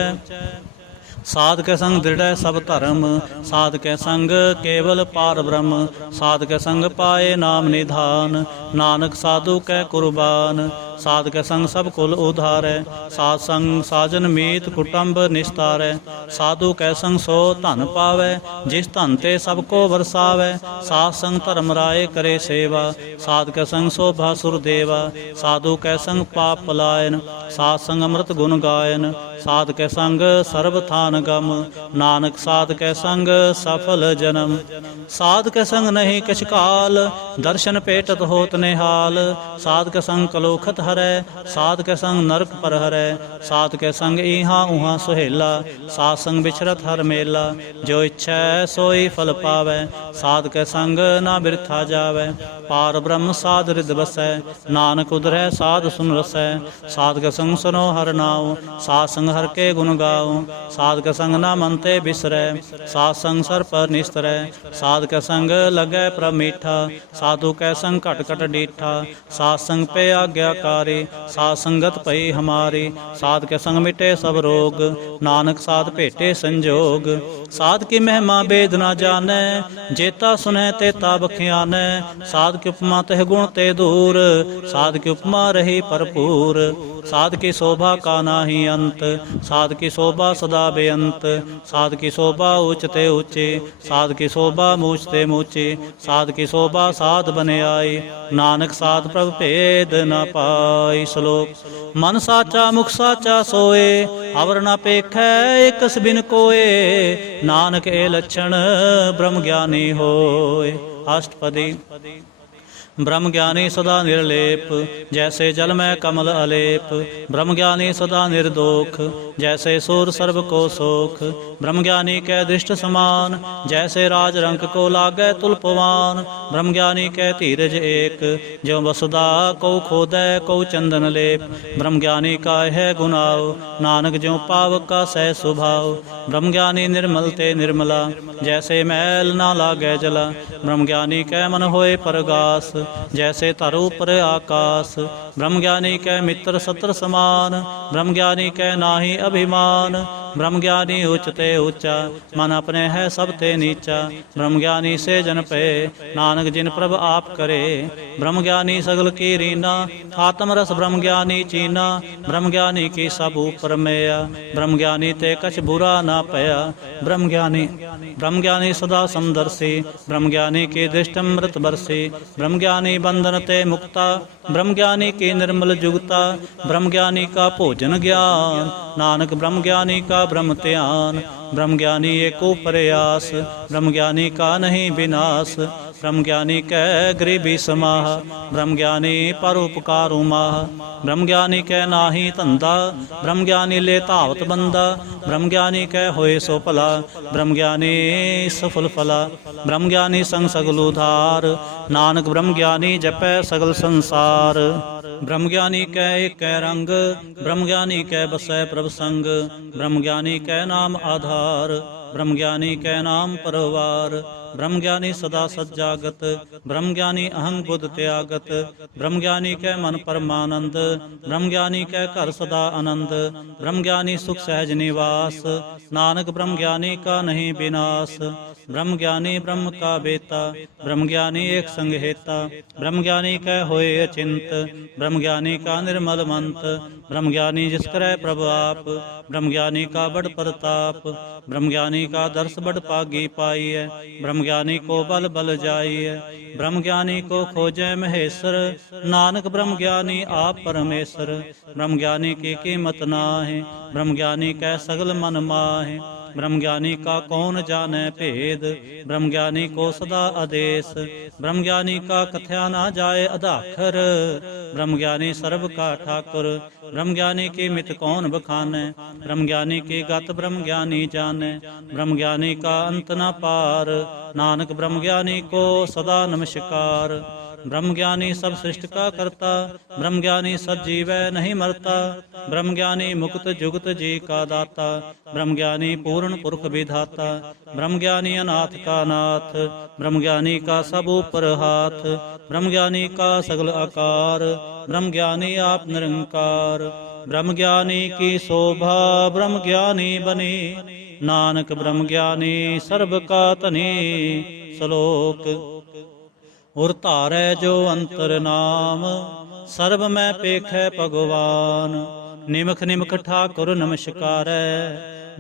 साध के संग दृढ़ सब धर्म, साध के संग केवल पार ब्रह्म। साध के संग पाए नाम निधान, नानक साधु कै कुर्बान। साध के संग सब कुल उधारै, साध संग साजन मीत कुटुंब निस्तारै। साधु कै संग सो धन पावै, जिस धन ते सबको बरसावै। साध संग धर्म राय करे सेवा, साध के संग शोभा सुरदेवा। साधु कै संग पाप पलायन, साध संग अमृत गुण गायन। साध के संग सर्व थान गम, नानक साध के संग सफल जन्म। साध के संग नहीं कछ काल, दर्शन पेटत होत निहाल। साध के संग कलोखत हरै, साध के संग नरक पर हरै। साध के संग इहाँ उहाँ सुहेला, साध संग बिछरत हर मेला। जो इच्छा सोई फल पावै, साध के संग ना बिरथा जावै। पार ब्रह्म साध हृद बसै, नानक उधरै साध सुन रसै। साध के संग सुनो हर नाम, साध संग हर के गुण गाओ। साध के संग ना मन ते बिसरै, साध संग सर पर निस्तरै। साध के संग लगै प्रभ मीठा, साधु के संग घट घट डीठा। साध संग पे आज्ञाकारी, साध संगत पई हमारी। साध के संग मिटे सब रोग, नानक साध भेटे संजोग। साध की महिमा वेद न जानै, जेता सुनै तेता बखियानै। साध की उपमा तह गुण ते दूर, साध की उपमा रही भरपूर। साध की शोभा का नाही अंत, ਸਾਧ ਕੀ ਸੋਭਾ ਸਦਾ ਬੇਅੰਤ। ਸਾਧ ਕੀ ਸੋਭਾ ਉੱਚ ਤੇ ਉੱਚੇ, ਸਾਧ ਕੀ ਸੋਭਾ ਮੂਚ ਤੇ ਮੂਚੇ, ਸਾਧ ਕੀ ਸੋਭਾ ਸਾਧ ਬਨਿਆਈ। ਨਾਨਕ ਸਾਧ ਪ੍ਰਭ ਭੇਦ ਨ ਪਾਈ। ਸ਼ਲੋਕ। ਮਨ ਸਾਚਾ ਮੁਖ ਸਾਚਾ ਸੋਏ, ਅਵਰ ਨ ਪੇਖੈ ਇਕਸ ਬਿਨ ਕੋਏ। ਨਾਨਕ ਇਹ ਲੱਛਣ ਬ੍ਰਹਮ ਗਿਆਨੀ ਹੋਏ। ਅਸ਼ਟਪਦੀ। ब्रह्म ज्ञानी सदा निर्लेप, जैसे जल में कमल अलेप। ब्रह्म ज्ञानी सदा निर्दोख, जैसे सूर सर्व को सोख। ब्रह्म ज्ञानी कै दृष्ट समान, जैसे राज रंक को लागै तुलपवान। ब्रह्म ज्ञानी कै धीरज एक, ज्यों वसुधा को खोदै को चंदन लेप। ब्रह्म ज्ञानी का है गुनाव, नानक ज्यों पावक का सह स्वभाव। ब्रह्म ज्ञानी निर्मल ते निर्मला, जैसे मैल ना लागै जला। ब्रह्म ज्ञानी कै मन होए परगास, जैसे तरु पर आकाश। ब्रह्म ज्ञानी कै मित्र सत्र समान, ब्रह्म ज्ञानी कै नाहि अभिमान। ब्रह्म ज्ञानी उच्च ते ऊंचा, मन अपने है सब ते नीचा। ब्रह्म ज्ञानी से जन पे, नानक जिन प्रभ आप करे। ब्रह्म ज्ञानी सगल की रीना, आत्म रस ब्रह्म ज्ञानी चीना। ब्रह्म ज्ञानी की सब ऊपर मैया, ब्रह्म ज्ञानी ते कछ बुरा ना पया। ब्रह्म ज्ञानी सदा समदर्शी, ब्रह्म ज्ञानी की दृष्टमृत बरसी। ब्रह्म ज्ञानी बंधन ते मुक्ता, ब्रह्म ज्ञानी की निर्मल जुगता। ब्रह्म ज्ञानी का भोजन ज्ञान, नानक ब्रह्म ज्ञानी का ब्रह्म ध्यान। ब्रह्म ज्ञानी एको प्रयास, ब्रह्म ज्ञानी का नहीं विनाश। ब्रह्म ज्ञानी कै गरीबी समाह, ब्रह्म ज्ञानी परोपकारु माह। ब्रह्म ज्ञानी कै नाहि धंधा, ब्रह्म ज्ञानी ले धावत बंदा। ब्रह्म ज्ञानी कै होए सो भला, ब्रह्म ज्ञानी सफल फला। ब्रह्म ज्ञानी संग सगल उधार, नानक ब्रह्म ज्ञानी जपै सगल संसार। ब्रह्म ज्ञानी कै एक रंग, ब्रह्म ज्ञानी कै बसै प्रभ संग। ब्रह्म ज्ञानी कै नाम आधार, ब्रह्म ज्ञानी कै नाम परवार। ब्रह्म ज्ञानी सदा सज्जागत, ब्रह्म ज्ञानी अहंग बुद्ध त्यागत। ब्रह्म ज्ञानी कै मन परमानंद, ब्रह्म ज्ञानी कै घर सदा आनंद। ब्रह्म ज्ञानी सुख सहज निवास, नानक ब्रह्म ज्ञानी का नहीं विनाश। ब्रह्म ज्ञानी ब्रह्म का बेता, ब्रह्म ज्ञानी एक संग हेता। ब्रह्म ज्ञानी कै होए अचिंत, ब्रह्म ज्ञानी का निर्मल मंत। ब्रह्म ज्ञानी जिस करै प्रभ आप, ब्रह्म ज्ञानी का बड़ प्रताप। ब्रह्म ज्ञानी का दर्श बड़ पागी पाई है, ब्रह्म ज्ञानी को बल बल जाई है। ब्रह्म ज्ञानी को खोजै महेश्वर, नानक ब्रह्म ज्ञानी आप परमेश्वर। ब्रह्म ज्ञानी की कीमत नाहि, ब्रह्म ज्ञानी कै सगल मन माहि। ब्रह्म ज्ञानी का कौन जाने भेद, ब्रह्म ज्ञानी को सदा आदेश। ब्रह्म ज्ञानी का कथया ना जाए अधाखर, ब्रह्म ज्ञानी सर्व का ठाकुर। ब्रह्म ज्ञानी की मित कौन बखाने, ब्रह्म ज्ञानी की गत ब्रह्म ज्ञानी जाने। ब्रह्म ज्ञानी का अंत न पार, नानक ब्रह्म ज्ञानी को सदा नमस्कार। ब्रह्म ज्ञानी सब सृष्टि का करता, ब्रह्म ज्ञानी सब जीवै नहीं मरता। ब्रह्म ज्ञानी मुक्त जुगत जी का दाता, ब्रह्म ज्ञानी पूर्ण पुरख विधाता। ब्रह्म ज्ञानी अनाथ का नाथ, ब्रह्म ज्ञानी का सब ऊपर हाथ। ब्रह्म ज्ञानी का सगल आकार, ब्रह्म ज्ञानी आप निरंकार। ब्रह्म ज्ञानी की शोभा ब्रह्म ज्ञानी बनी, नानक ब्रह्म ज्ञानी सर्व का धनी। श्लोक। उर धारै जो अंतर नाम, सर्व मैं पेखै भगवान। निमख निमख ठाकुर नमस्कारै,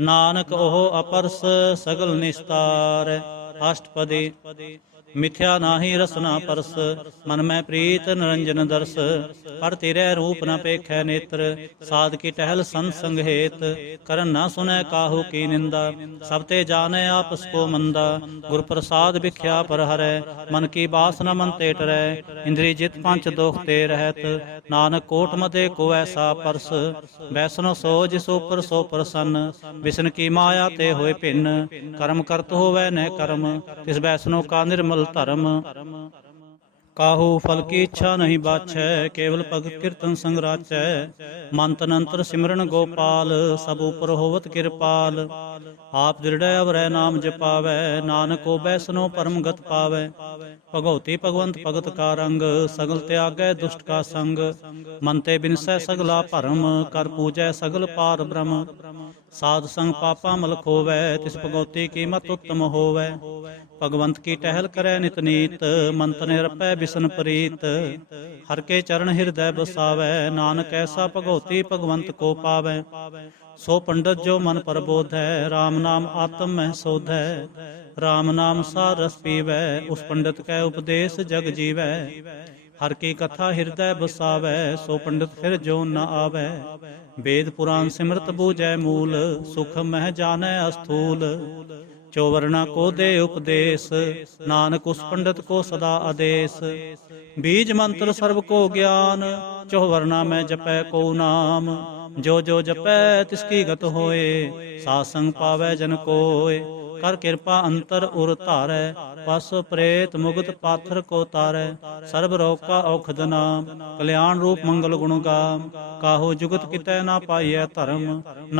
नानक ओह अपरस सगल निस्तार। अष्टपदी। मिथ्या नाहि रसना परस, मन में प्रीत निरंजन दर्श। पर तेरे रूप न पेखै नेत्र, साध की टहल संत संग हेत। करन न सुनै काहू की निंदा, सब ते जानै आपस को मंदा। गुर प्रसाद भिख्या पर हरै, मन की बासना मन ते टरै। इंद्रिय जित पंच दोख ते रहत, नानक कोट मते को ऐसा परस। वैसनो सो जिस ऊपर सो प्रसन्न, विष्णु की माया ते होए भिन्न। कर्म करत होवै न कर्म, तिस वैसनो का निर्मल धर्म। काहू फल की इच्छा नहीं बाछै, केवल भगत कीर्तन संग राचै। मन तन अंतर सिमरन गोपाल, सब ऊपर होवत कृपाल। आप दृढ़ अवरै नाम जपावै, नानक को बैसनो परम गत पावै। भगवती भगवंत भगत का रंग, सगल त्यागै दुष्ट का संग। मन ते बिनसै सगला भरम, कर पूजै सगल पार ब्रह्म। साध संग पापा मल खोवै, तिस भगवती की मत उत्तम होवै। भगवंत की टहल करे नित नीत, मंत निरपै बिसन प्रीत। हर के चरण हृदय बसावै, नानक ऐसा भगवती भगवंत को पावै। सो पंडित जो मन प्रबोधै, राम नाम आत्म मह सोधै। राम नाम सार रस पीवै, उस पंडित कै उपदेश जग जीवै। हर की कथा हृदय बसावै, सो पंडित फिर जो न आवै। वेद पुराण सिमरत बूझै मूल, सुख मह जानੈ अस्थूल। चौवर्णा को दे उपदेश, नानक उस पंडित को सदा आदेश। बीज मंत्र सर्व को ज्ञान, चौवर्णा में जपै को नाम। जो जो जपै तिसकी गत होए, सासंग पावै जन कोय। कर कृपा अंतर उर धारै, पस प्रेत मुगत पाथर को तारै। सर्ब रोग का औखद नाम, कल्याण रूप मंगल गुण गाम। काहो जुगत कितै ना पाइयै धर्म,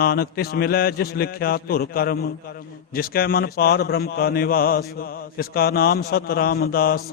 नानक तिस मिलै जिस लिखिया धुर कर्म। जिसकै मन पार ब्रह्म का निवास, तिसका नाम सत रामदास।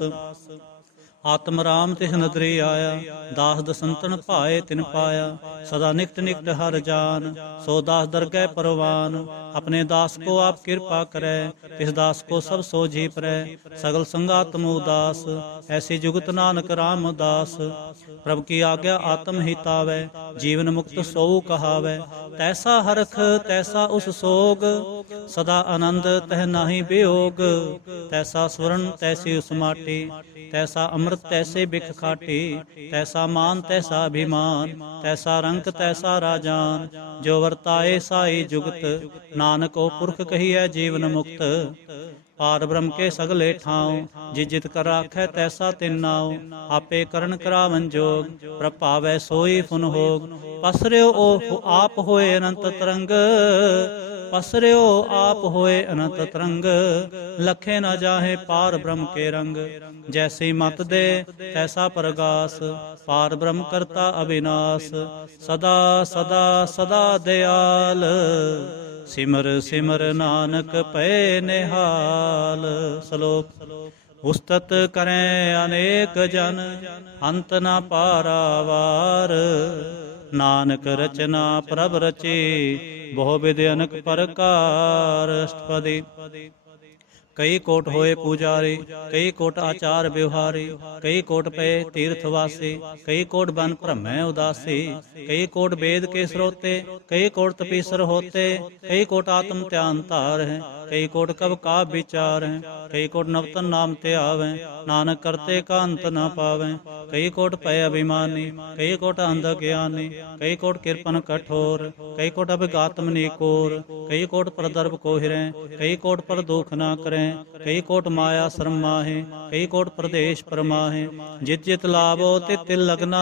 आत्म राम तिस नदरी आया, दास दसंतन भाए तिन पाया। सदा निकट निकट हर जान, सो दास दरगह परवान। अपने दास को आप कृपा करे, तिस दास को सब सोझी परै। सगल संगात्म उदास, ऐसी जुगत नानक रामदास। प्रभु की आज्ञा आत्म हितावै, जीवन मुक्त सोऊ कहावै। तैसा हरख तैसा उस सोग, सदा आनंद तह नाही वियोग। तैसा स्वर्ण तैसी उस माटी, तैसा अमृत तैसे बिख खाटी। तैसा मान तैसा अभिमान, तैसा रंक तैसा राजान। जो वर्ताए साई जुगत, नानक ओ पुरख कहिए जीवन मुक्त। पार ब्रह्म के सगले ठाव, जिस जित कर राखै तैसा तिन नाव। आपे करण करावन जोग, प्रभावै सोई फुन होग। पसरियो ओ आप होए अनंत तरंग, पसरियो आप होए अनंत तरंग। लखे न जाहे पार ब्रह्म के रंग, जैसी मत दे तैसा प्रगास। पार ब्रह्म करता अविनाश, सदा सदा सदा दयाल। सिमर सिमर नानक पै निहाल। श्लोक। उस्तत करें अनेक जन, अंत न पारावार। नानक रचना प्रभ रची, बहु विधि अनक प्रकार। अष्टपदी। कई कोट होए पुजारी, कई कोट आचार व्यवहारी। कई कोट पे तीर्थवासी, कई कोट बन भ्रमै उदासी। कई कोट वेद के स्रोते, कई कोट तपीसर होते। कई कोट आत्म ध्यान धार है, कई कोट कब का विचार है। कई कोट नवतन नाम ते आवे, नानक करते का अंत न पावे। कई कोट पय अभिमानी, कई कोट अंध ज्ञानी। कई कोट कृपन कठोर, कई कोट अभिगात्म निकोर। कई कोट प्रदर्भ को हिरै, कई कोट पर दुख न करें। कई कोट माया शर्माहे, कई कोट प्रदेश परमाहे। जित जित लाभो तित तिल लगना,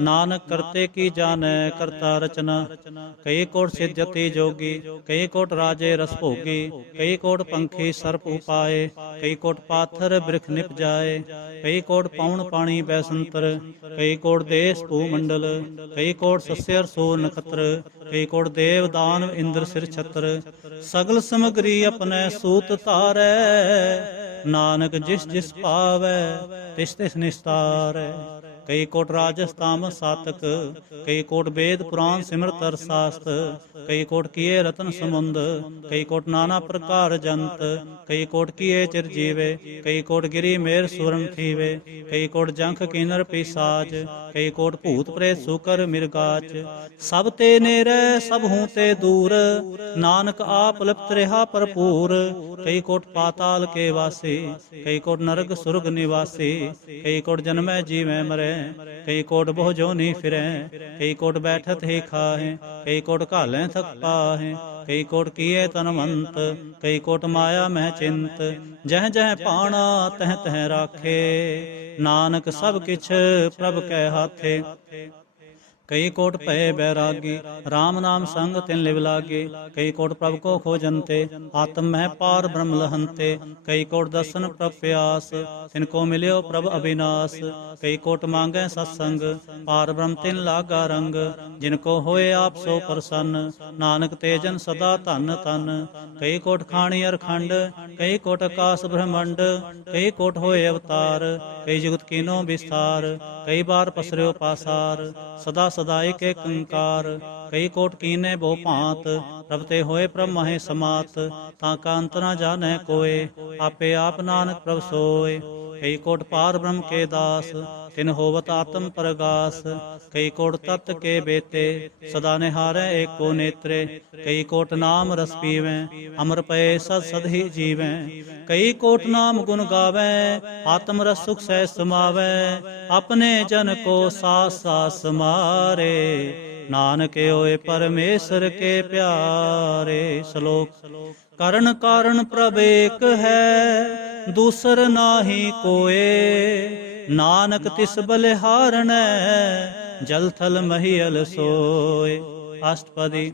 नानक करते की जानै करता रचना। कई कोट सिद्धति जोगी, कई कोट राजे रस भोगी। कई कोट पंखी सर्प उपाए, कई कोट पाथर वृक्ष निप जाए। कई कोट पौन पानी बैसंतर, कई कोट देश भूमंडल। कई कोट सस्यर सूर नक्षत्र, कई कोट देव दानव इंद्र सिर छत्र। सगल समग्री अपने सूत तारै, नानक जिस जिस पावै तिस तिस निस्तारै। कई कोट राजस्थाम सातक, कई कोट वेद पुराण सिमरत शास्त्र। कई कोट किए रतन समुंद, कई कोट नाना प्रकार जंत। कई कोट किए चिरजीवे, कई कोट गिरी मेर सुरन थीवे। कई कोट जंख किन्नर पिसाच, कई कोट भूत प्रेत सुकर मिर्गाच। सब ते नेरे सब हूँ ते दूर, नानक आप लिप्त रहा भरपूर। कई कोट पाताल के वासी, कई कोट नरक सुरग निवासी। कई कोट जन्मै जीवै मरै, कई कोट बहु जोनी फिरै। कई कोट बैठत ही खाहे, कई कोट घालें थक पाहे। कई कोट किए तनवंत, कई कोट माया मह चिंत। जह जह पाना तह तह राखे, नानक सब किछ प्रभ कै हाथे। कई कोट भय बैरागी, राम नाम संग तिन लिव लागे। कई कोट प्रभ को खोजनते, आत्म मह पार ब्रह्म लहंते। कई कोट दर्शन प्रभ प्यास, तिनको मिल्यो प्रभ अविनाश। कई कोट मांगै सत्संग, पार ब्रह्म तिन लागा रंग। जिनको होए आप सो प्रसन्न, नानक तेजन सदा धन तन। कई कोट खाणी अरखंड, कई कोट आकाश ब्रह्मंड। कई कोट होए अवतार, कई जुगत कीनो विस्तार। कई बार पसर्यो पासार, सदा ਸਦਾ ਏਕ ਏਕੰਕਾਰ। ਕਈ ਕੋਟ ਕੀਨੇ ਬਹੁ ਭਾਂਤ, ਪ੍ਰਭ ਤੇ ਹੋਏ ਪ੍ਰਭ ਮਹਿ ਸਮਾਤ। ਤਾਂ ਕਾ ਅੰਤ ਨਾ ਜਾਣੈ ਕੋਇ, ਆਪੇ ਆਪ ਨਾਨਕ ਪ੍ਰਭ ਸੋਇ। ਕਈ ਕੋਟ ਪਾਰ ਬ੍ਰਹਮ ਕੇ ਦਾਸ, ਤਿਨ ਹੋਵਤ ਆਤਮ ਪ੍ਰਗਾਸ। ਕਈ ਕੋਟ ਤਤ ਕੇ ਬੇਤੇ, ਸਦਾ ਨਿਹਾਰੈ ਏਕੋ ਨੇਤਰੇ। ਕਈ ਕੋਟ ਨਾਮ ਰਸ ਪੀਵੈ, ਅਮਰ ਪਏ ਸਦ ਸਦ ਹੀ ਜੀਵੈ। ਕਈ ਕੋਟ ਨਾਮ ਗੁਣ ਗਾਵੈ, ਆਤਮ ਰਸ ਸੁਖ ਸਹਿ ਸਮਾਵੈ। ਆਪਣੇ ਜਨ ਕੋ ਸਾਸ ਸਾਸ ਸਮਾਰੇ, ਨਾਨਕ ਹੋਏ ਪਰਮੇਸ਼ਰ ਕੇ ਪਿਆਰੇ। ਸ਼ਲੋਕ। ਕਰਨ ਕਾਰਨ ਪ੍ਰਭ ਏਕ ਹੈ, ਦੂਸਰ ਨਾਹੀ ਕੋਏ। ਨਾਨਕ ਤਿਸ ਬਲਿਹਾਰਣੈ, ਜਲ ਥਲ ਮਹੀਅਲ ਸੋਏ। ਅਸ਼ਟਪਦੀ।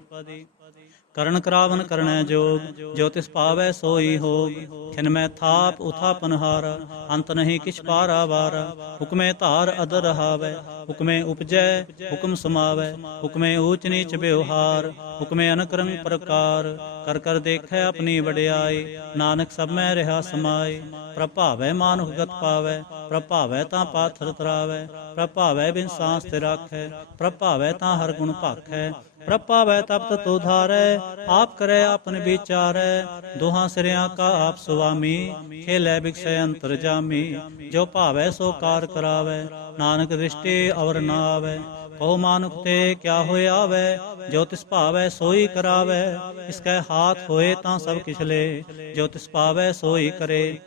ਕਰਨ ਕਰਾਵਨ ਕਰਣੈ ਜੋਗ, ਜੋ ਤਿਸ ਭਾਵੈ ਸੋਈ ਹੋਗ। ਖਿਨ ਮੈਂ ਥਾਪ ਉਥਾਪਨ ਹਾਰਾ, ਅੰਤ ਨਹੀਂ ਕਿਛ ਪਾਰਾਵਾਰਾ। ਹੁਕਮੇ ਧਾਰ ਅਦਰ ਰਹਾਵੈ, ਹੁਕਮੇ ਉਪਜੈ ਹੁਕਮ ਸਮਾਵੈ। ਹੁਕਮੇ ਊਚ ਨੀਚ ਬਿਵਹਾਰ, ਹੁਕਮੇ ਅਨਕ ਰੰਗ ਪ੍ਰਕਾਰ। ਕਰ ਕਰ ਦੇਖੈ ਆਪਣੀ ਵਡਿਆਈ, ਨਾਨਕ ਸਭ ਮੈਂ ਰਿਹਾ ਸਮਾਈ। ਪ੍ਰਭਾਵੈ ਮਾਨੁਖ ਗਤ ਪਾਵੈ, ਪ੍ਰਭਾਵੈ ਤਾਂ ਪਾਥਰ ਤਰਾਵੈ। ਪ੍ਰਭਾਵੈ ਬਿਨ ਸਾਂਸ ਤੇ ਰਾਖੈ, ਪ੍ਰਭਾਵੈ ਤਾਂ ਹਰ ਗੁਣ ਭਾਖੈ। ਪ੍ਰਭਾਵੈ ਤਪਤ ਤੋ ਧਾਰੈ, ਆਪ ਕਰੈ ਆਪਨ ਵਿਚਾਰੈ। ਦੋਹਾਂ ਸਿਰਿਆਂ ਕਾ ਆਪ ਸੁਆਮੀ, ਖੇਲੈ ਬਿਕਸੈ ਅੰਤਰ ਜਾਮੀ। ਜੋ ਭਾਵੈ ਸੋ ਕਾਰ ਕਰਾਵੈ, ਨਾਨਕ ਦ੍ਰਿਸ਼ਟੀ ਅਵਰ ਨਾ ਆਵੈ। ਕਹੋ ਮਾਨੁਖ ਤੇ ਕਿਆ ਹੋਇ ਆਵੈ, ਜੋ ਤਿਸ ਭਾਵੈ ਸੋਈ ਕਰਾਵੈ। ਇਸਕੈ ਹਾਥ ਹੋਏ ਤਾਂ ਸਭ ਕਿਛ ਲੇ, ਜੋ ਤਿਸ ਪਾਵੈ ਸੋਈ ਕਰੇ।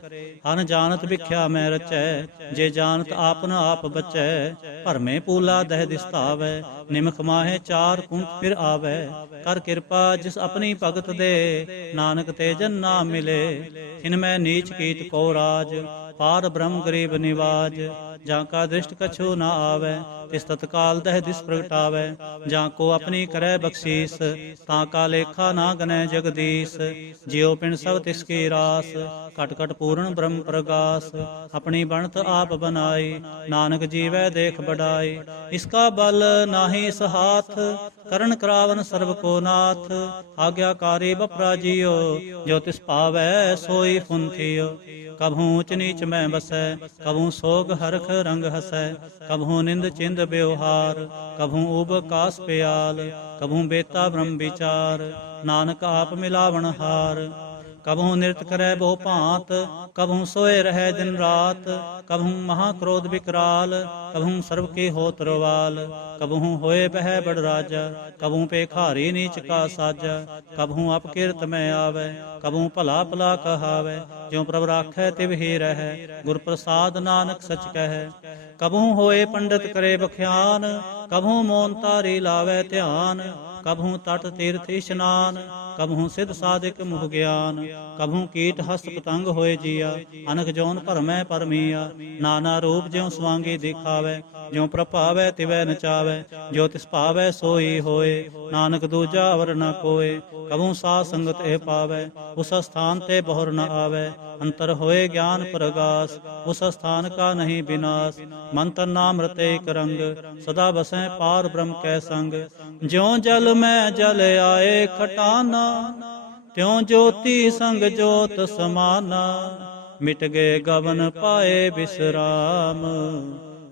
ਅਨ ਜਾਣਤ ਵਿਖਿਆ ਮੈਂ ਰਚੈ, ਜੇ ਜਾਣਤ ਆਪਨ ਆਪ ਬਚੈ। ਭਰਮੇ ਪੂਲਾ ਦਹਿ ਦਿਸਤਾਵੈ, ਨਿਮਖ ਮਾਹੇ ਚਾਰ ਕੁੰਟ ਫਿਰ ਆਵੈ। ਕਰ ਕਿਰਪਾ ਜਿਸ ਆਪਣੀ ਭਗਤ ਦੇ, ਨਾਨਕ ਤੇ ਜਨ ਨਾ ਮਿਲੇ। ਖਿਨ ਮੈਂ ਨੀਚ ਕੀਟ ਕੋ ਰਾਜ, ਪਾਰ ਬ੍ਰਹਮ ਗਰੀਬ ਨਿਵਾਜ। ਜਾਂ ਕਾ ਦ੍ਰਿਸ਼ਟ ਕਛੂ ਨਾ ਆਵੈ, ਤਿਸ ਤਤਕਾਲ ਦਹਿ ਦਿਸ ਪ੍ਰਗਟਾਵੈ। ਜਾਂ ਕੋ ਆਪਣੀ ਕਰੈ ਬਖਸ਼ੀਸ, ਤਾਂ ਕਾ ਲੇਖਾ ਨਾ ਗਨੈ ਜਗਦੀਸ਼। ਜਿਉ ਪਿੰਡ ਸਭ ਤਿਸ ਕੀ ਰਾਸ, ਘਟ ਘਟ ਪੂਰਨ ਬ੍ਰਹਮ ਪ੍ਰਗਾਸ। ਆਪਣੀ ਬਣਤ ਆਪ ਬਨਾਈ, ਨਾਨਕ ਜੀਵੈ ਦੇਖ ਬਡਾਈ। ਇਸਕਾ ਬਲ ਨਾਹੀ ਸਹਾਥ, ਕਰਨ ਕਰਾਵਨ ਸਰਬ ਕੋ ਨਾਥ। ਆਗਿਆਕਾਰੀ ਬਪਰਾ ਜੀਓ, ਜੋ ਤਿਸ ਭਾਵੈ ਸੋਈ ਫੁੰਥਿਓ। ਕਭੂ ਊਚ ਨੀਚ ਮੈਂ ਬਸੈ, ਕਭੂ ਸੋਗ ਹਰਖ ਰੰਗ ਹਸੈ। ਕਭੂ ਨਿੰਦ ਚਿੰਦ ਬਿਵਹਾਰ, ਕਭੂ ਉਬ ਕਾਸ ਪਿਆਲ। ਕਭੂ ਬੇਤਾ ਬ੍ਰਹਮ ਵਿਚਾਰ, ਨਾਨਕ ਆਪ ਮਿਲਾਵਣ ਹਾਰ। ਕਭੂ ਨਿਰਤ ਕਰੈ ਬਹੁ ਭਾਂਤ, ਕਭੂ ਸੋਏ ਰਹੈ ਦਿਨ ਰਾਤ। ਕਭੂ ਮਹਾ ਕ੍ਰੋਧ ਵਿਕਰਾਲ, ਕਭੂ ਸਰਬ ਕੀ ਹੋਤ ਰਵਾਲ। ਕਭੂ ਹੋਏ ਬਹਿ ਬੜ ਰਾਜਾ, ਕਭੂ ਭੇਖਾਰੀ ਨੀਚ ਕਾ ਸਾਜਾ। ਕਭੂ ਅਪਕਿਰਤ ਮੈਂ ਆਵੈ, ਕਭੂ ਭਲਾ ਭਲਾ ਕਹਾਵੈ। ਜਿਉ ਪ੍ਰਭ ਰਾਖੈ ਤਿਵ ਹੀ ਰਹੈ, ਗੁਰ ਪ੍ਰਸਾਦ ਨਾਨਕ ਸਚ ਕਹੈ। ਕਭੂ ਹੋਏ ਪੰਡਿਤ ਕਰੇ ਬਖਿਆਨ, ਕਭੂ ਮੋਨ ਤਾਰੀ ਲਾਵੈ ਧਿਆਨ। ਕਭੂ ਤਟ ਤੀਰਥ ਇਸ਼ਨਾਨ, ਕਭੂ ਸਿਧ ਸਾਧਿਕ ਮੁਖ ਗਿਆਨ। ਕਭੂ ਕੀਟ ਹਸਤ ਪਤੰਗ ਹੋਏ ਜੀਆ, ਅਨਕ ਜੋਨ ਭਰਮੈ ਪਰਮੀਆ। ਨਾਨਾ ਰੂਪ ਜਿਉ ਸਵਾਂਗੀ ਦਿਖਾਵੈ, ਜਿਉ ਪ੍ਰਭਾਵੈ ਤਿਵੈ ਨਚਾਵੈ। ਜੋ ਤਿਸ ਭਾਵੈ ਸੋਈ ਹੋਏ, ਨਾਨਕ ਦੂਜਾ ਅਵਰ ਨ ਕੋਏ। ਕਭੂ ਸਾਧ ਸੰਗਤ ਇਹ ਪਾਵੈ, ਉਸ ਸਥਾਨ ਤੇ ਬਹੁਰ ਨ ਆਵੈ। ਅੰਤਰ ਹੋਏ ਗਿਆਨ ਪ੍ਰਗਾਸ, ਉਸ ਸਥਾਨ ਕਾ ਨਹੀਂ ਬਿਨਾਸ਼। ਮਨ ਤਨ ਨਾਮ ਰਤੇ ਇਕ ਰੰਗ, ਸਦਾ ਬਸੈ ਪਾਰ ਬ੍ਰਹਮ ਕੈ ਸੰਗ। ਜਿਉ ਜਲ ਮੈਂ ਜਲ ਆਏ ਖਟਾਨਾ, ਤਿਉ ਜੋਤੀ ਸੰਗ ਜੋਤ ਸਮਾਨਾ। ਮਿਟ ਗਏ ਗਵਨ ਪਾਏ ਬਿਸਰਾਮ,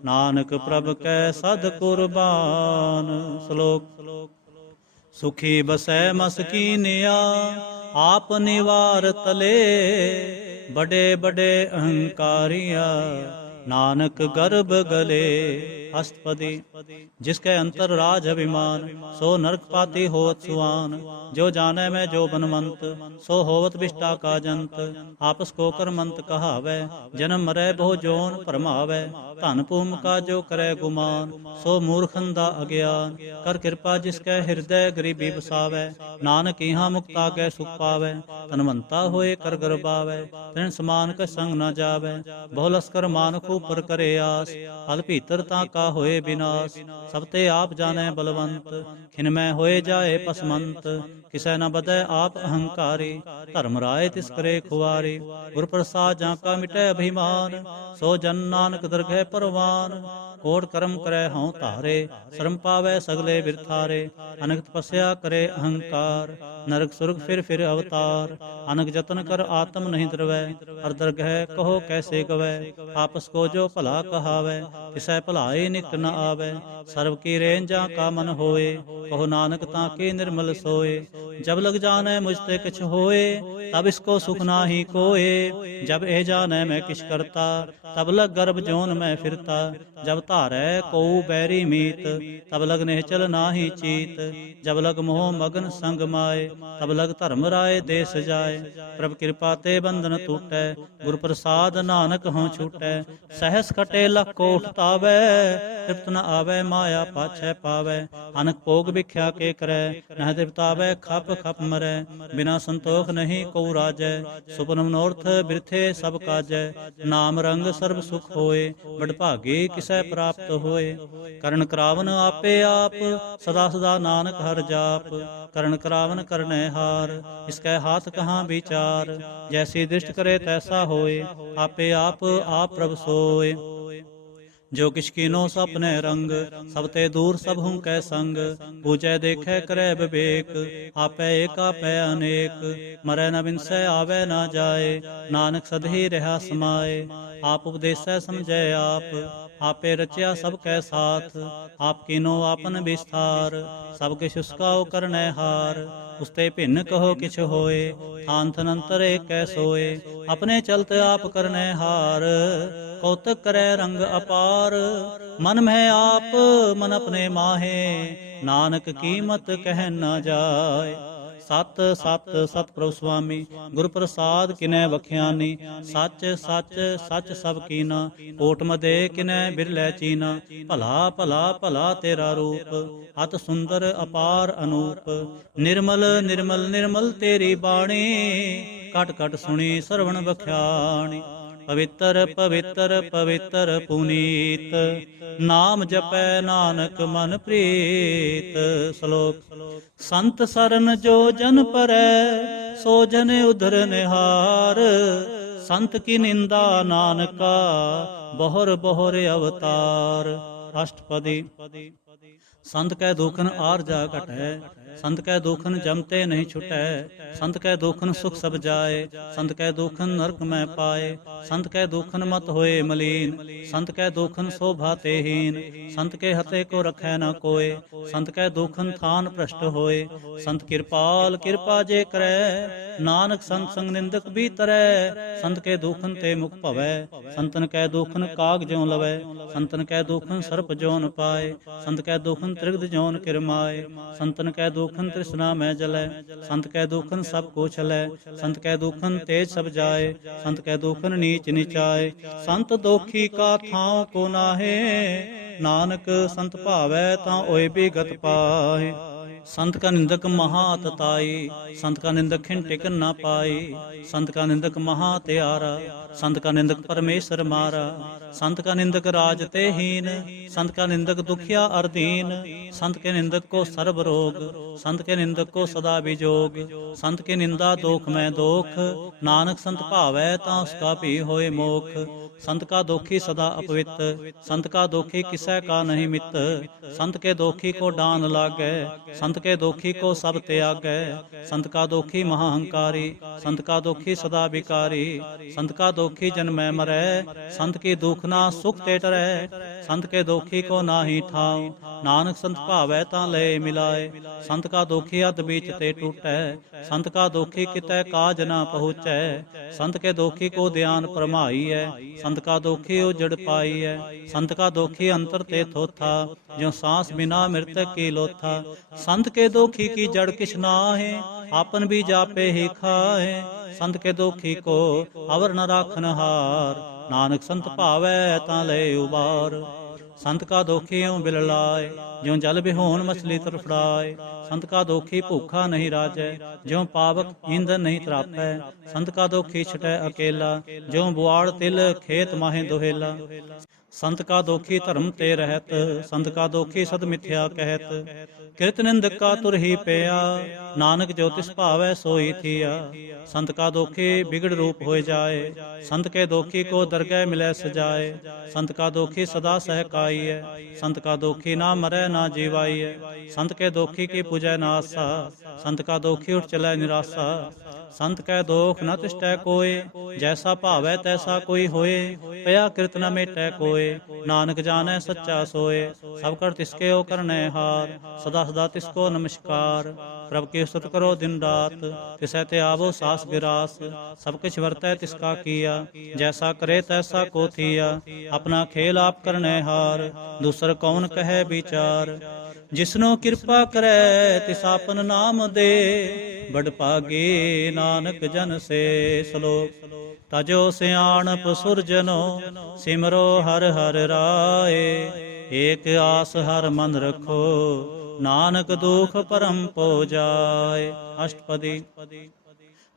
ਨਾਨਕ ਪ੍ਰਭ ਕੈ ਸਦ ਕੁਰਬਾਨ। ਸ਼ਲੋਕ। ਸੁਖੀ ਬਸੈ ਮਸਕੀਨਿਆ, ਆਪ ਨਿਵਾਰ ਤਲੇ। ਬੜੇ ਬੜੇ ਅਹੰਕਾਰੀਆ, ਨਾਨਕ ਗਰਭ ਗਲੇ। ਅਸ਼ਟਪਦੀ। ਜਿਸਕੇ ਅੰਤਰ ਰਾਜ ਅਭਿਮਾਨ, ਸੋ ਨਰਕ ਪਾਤੀ ਹੋਵਤ ਸੁਆਨ। ਜੋ ਜਾਣੈ ਮੈਂ ਜੋ ਬਨਵੰਤ, ਸੋ ਹੋਵਤ ਵਿਸ਼ਟਾ ਕਾ ਜੰਤ। ਆਪਸ ਕੋ ਕਰਮੰਤ ਕਹਾਵੈ, ਜਨਮ ਮਰੈ ਬਹੁ ਜੋਨ ਭਰਮਾਵੈ। ਧਨ ਭੂਮ ਕਾ ਜੋ ਕਰੈ ਗੁਮਾਨ, ਸੋ ਮੂਰਖਨ ਦਾ ਅਗਿਆਨ। ਕਰ ਕਿਰਪਾ ਜਿਸਕੈ ਹਿਰਦੈ ਗਰੀਬੀ ਬਸਾਵੈ, ਨਾਨਕ ਇਹਾਂ ਮੁਕਤਾ ਕੈ ਸੁਖ ਪਾਵੈ। ਧਨਵੰਤਾ ਹੋਏ ਕਰ ਗਰਬਾਵੈ, ਤ੍ਰਿਣ ਸਮਾਨ ਕੈ ਸੰਗ ਨ ਜਾਵੈ। ਬਹੁ ਲਸਕਰ ਮਾਨੁਖ ਉਪਰ ਕਰੇ ਆਸ, ਫਲ ਭੀਤਰ ਤਾਂ ਕਾ ਹੋਏ ਬਿਨਾਸ਼। ਸਭ ਤੇ ਆਪ ਜਾਣੈ ਬਲਵੰਤ, ਖਿਨ ਮੈਂ ਹੋਏ ਜਾਏ ਪਸਮੰਤ। किसै न बदै आप अहंकारी। धर्म राय तिस करे खुआरी, गुर प्रसाद जाका मिटै अभिमान। सो जन नानक दरगह परवान, कोट कर्म करे हਉ धारे। शर्म पावै सगले बिरथारे, अनक तपस्या करे अहंकार। नरक सुरग फिर अवतार, अनक जतन कर आत्म नहीं दरवै। हर दरगह कहो कैसे गवै, आपस को जो भला कहावै। किसै भलाई निकट न आवै, सर्व की रेंज जा का मन होए। कहो नानक ताके निर्मल सोए, जब लग जानै मुझ ते किछ होए। तब इसको सुख नाही कोए, जब ए जानै मैं किछ करता। तब लग गर्भ जोन मैं फिरता, जब धारै कोउ बैरी मीत। तब लग निहचल नाही चीत, जब लग मोह मगन संग माए। तब लग धर्म राय देश जाए, प्रभ कृपा ते बंधन टूटै। गुर प्रसाद नानक हों छूटै, सहस खटे लख कोट तावै। तृप्त न आवै माया पाछै पावै, अनक भोग भिख्या के करै। नह तृप्तावै खप खप मरै, बिना संतोख नहीं को राजै। सुपन मनोरथ बिरथे सब काजै, नाम रंग सर्व सुख होए। बड़भागे किसै प्राप्त होए, करण करावन आपे आप। सदा सदा नानक हर जाप, करण करावन करनै हार। इसकै हाथ कहाँ विचार, जैसी दृष्ट करे तैसा होए। आपे आप प्रभ सोए, जो किछ कीनो सपने रंग। सब ते दूर सब हूँ कै संग, पूजै देखै करै विवेक। आपै एक आपै अनेक, मरै न बिनसै आवै न जाए। नानक सदहि रहा समाए, आप उपदेसै समझै आप। आपे रचया सब कै साथ, आप कीनो आपन विस्तार। सब किछ उसका करनै हार, उसते भिन्न कहो किछ होए। थान थन अंतर एक कै सोए, अपने चलत आप करनै हार। कौतक करै रंग अपार, मन में आप मन अपने माहे। नानक कीमत कह न जाए, सत सत सतप्रभु स्वामी। गुर प्रसाद किनै बख्यानी, सच सच सच सब कीना। कोट मदे किनै बिरलै चीना, भला भला भला तेरा रूप। अत सुंदर अपार अनूप, निर्मल निर्मल निर्मल तेरी बाणी। कट कट सुनी सरवण बख्याणी, पवित्र पवित्र पवित्र पुनीत। नाम जपै नानक मन प्रीत। श्लोक, संत सरन जो जन परै, सो जन उधर निहार। संत की निंदा नानका, बहुर बहुर अवतार। अष्टपदी। संत कै दुखन आर जा घटै, संत कै दुखन जमते नहीं छुटै। संत कै दुखन सुख सब जाए, संत कै दुखन नरक में पाए। संत कै दुखन मत होए मलीन, संत कै दुखन शोभा ते हीन। संत के हते को रखै न कोय, संत कै दुखन थान भ्रष्ट होए। संत कृपाल कृपा जे करै, नानक संत संग निंदक भी तरै। संत के दुखन ते मुख भवै, संतन कै दुखन काग ज्यों लवै। संतन कै दुखन सर्प जोन पाए, संत कै दुखन त्रिगद जौन किरमाए। संतन कै दुखन तृष्णा में जलै, संत कै दुखन सब को छलै। संत कै दुखन तेज सब जाए, संत कै दुखन नीच नीचाए। संत दोखी का थाव को नाहे, नानक संत भावै तां ओए भी गत पाए। संत का निंदक महातताई, संत का निंदक खिन टिकन ना पाई। संत का निंदक महात्यारा, संत का निंदक परमेश्वर मारा। संत का निंदक राज ते हीन, संत का निंदक दुखिया अरदीन। संत के निंदक को सर्व रोग, संत के निंदक को सदा विजोग। संत की निंदा दोख में दोख, नानक संत भावै तां उसका भी होए मोख। संत का दोखी सदा अपवित्र, संत का दोखी किसै का नहीं मित। संत के दोखी को डान लागै, संत के दोखी को सब त्यागै। संत का दोखी महाअहंकारी, संत का दोखी सदा विकारी। संत का दोखी जन्मै मरै, संत की दुखना सुख ते टरै। संत के दोखी को नाहि ठाव, नानक संत भावै तां लय मिलाए। संत का दोखी अध बीच ते टूटै, संत का दोखी कितै काज न पहुँचै। संत के दोखी को ध्यान परमाई है, संत का दोखी उजड़ पाई है। संत का दोखी अंतर ते थोथा, ज्यों सांस बिना मृतक की लोथा। संत के दोखी की जड़ किछ नाहे, आपन भी जापे ही खाए। संत के दोखी को अवर न राखन हार, नानक संत भावै तां लय उबार। संत का दोखी यूं बिललाए, ज्यों जल बिहोन मछली तड़फड़ाए। संत का दोखी भूखा नहीं राजै, ज्यों पावक ईंधन नहीं तरापै। संत का दोखी छटै अकेला, ज्यों बुआड़ तिल खेत माहे दोहेला। संत का दोखी धर्म ते रहत, संत का दोखी सद मिथ्या कहत। ਕਿਰਤ ਨਿੰਦਕਾ ਤੁਰ ਹੀ ਪਿਆ, ਨਾਨਕ ਜੋ ਤਿਸ ਭਾਵੈ ਸੋਈ ਥੀਆ। ਸੰਤ ਕਾ ਦੋਖੀ ਬਿਗੜ ਰੂਪ ਹੋਇ ਜਾਏ, ਸੰਤ ਕੇ ਦੋਖੀ ਕੋ ਦਰਗਹਿ ਮਿਲੈ ਸਜਾਏ। ਸੰਤ ਕਾ ਦੋਖੀ ਸਦਾ ਸਹਿਕਾਈਐ, ਸੰਤ ਕਾ ਦੋਖੀ ਨਾ ਮਰੈ ਨਾ ਜੀਵਾਈਐ। ਸੰਤ ਕੇ ਦੋਖੀ ਕੀ ਪੂਜੈ ਨਾਸਾ, ਸੰਤ ਕਾ ਦੋਖੀ ਉਠ ਚਲੈ ਨਿਰਾਸਾ। ਸੰਤ ਕੈ ਦੋਖ ਨ ਤਿਸ਼ਟੈ ਕੋਇ, ਜੈਸਾ ਭਾਵੈ ਤੈਸਾ ਕੋਈ ਹੋਏ। ਪਿਆ ਕਿਰਤ ਨ ਮੇਟੈ ਕੋਇ, ਨਾਨਕ ਜਾਣੈ ਸੱਚਾ ਸੋਏ। ਸਭ ਕਰ ਤਿਸਕੇ ਓ ਕਰਨੈ ਹਾਰ, ਸਦਾ ਸਦਾ ਤਿਸਕੋ ਨਮਸਕਾਰ। ਪ੍ਰਭ ਕੀ ਸੁਤ ਕਰੋ ਦਿਨ ਰਾਤ, ਤਿਸੈ ਤੇ ਆਵੋ ਸਾਸ ਗਿਰਾਸ। ਸਭ ਕਿਛ ਵਰਤੈ ਤਿਸਕਾ ਕੀਆ, ਜੈਸਾ ਕਰੇ ਤੈਸਾ ਕੋ ਥੀਆ। ਆਪਣਾ ਖੇਲ ਆਪ ਕਰਨੈ ਹਾਰ, ਦੂਸਰ ਕੌਣ ਕਹੈ ਵਿਚਾਰ। ਜਿਸਨੋ ਕਿਰਪਾ ਕਰੈ ਤਿਸ ਆਪਨ ਨਾਮ ਦੇ, ਬੜ ਭਾਗੇ ਨਾਨਕ ਜਨ ਸੇ। ਸ਼ਲੋਕ। ਤਜੋ ਸਿਆਣਪ ਸੁਰਜਨੋ, ਸਿਮਰੋ ਹਰ ਹਰ ਰਾਏ। ਏਕ ਆਸ ਹਰ ਮਨ ਰਖੋ, ਨਾਨਕ ਦੁਖ ਪਰਮ ਪੋ ਜਾਏ। ਅਸ਼ਟਪਦੀ।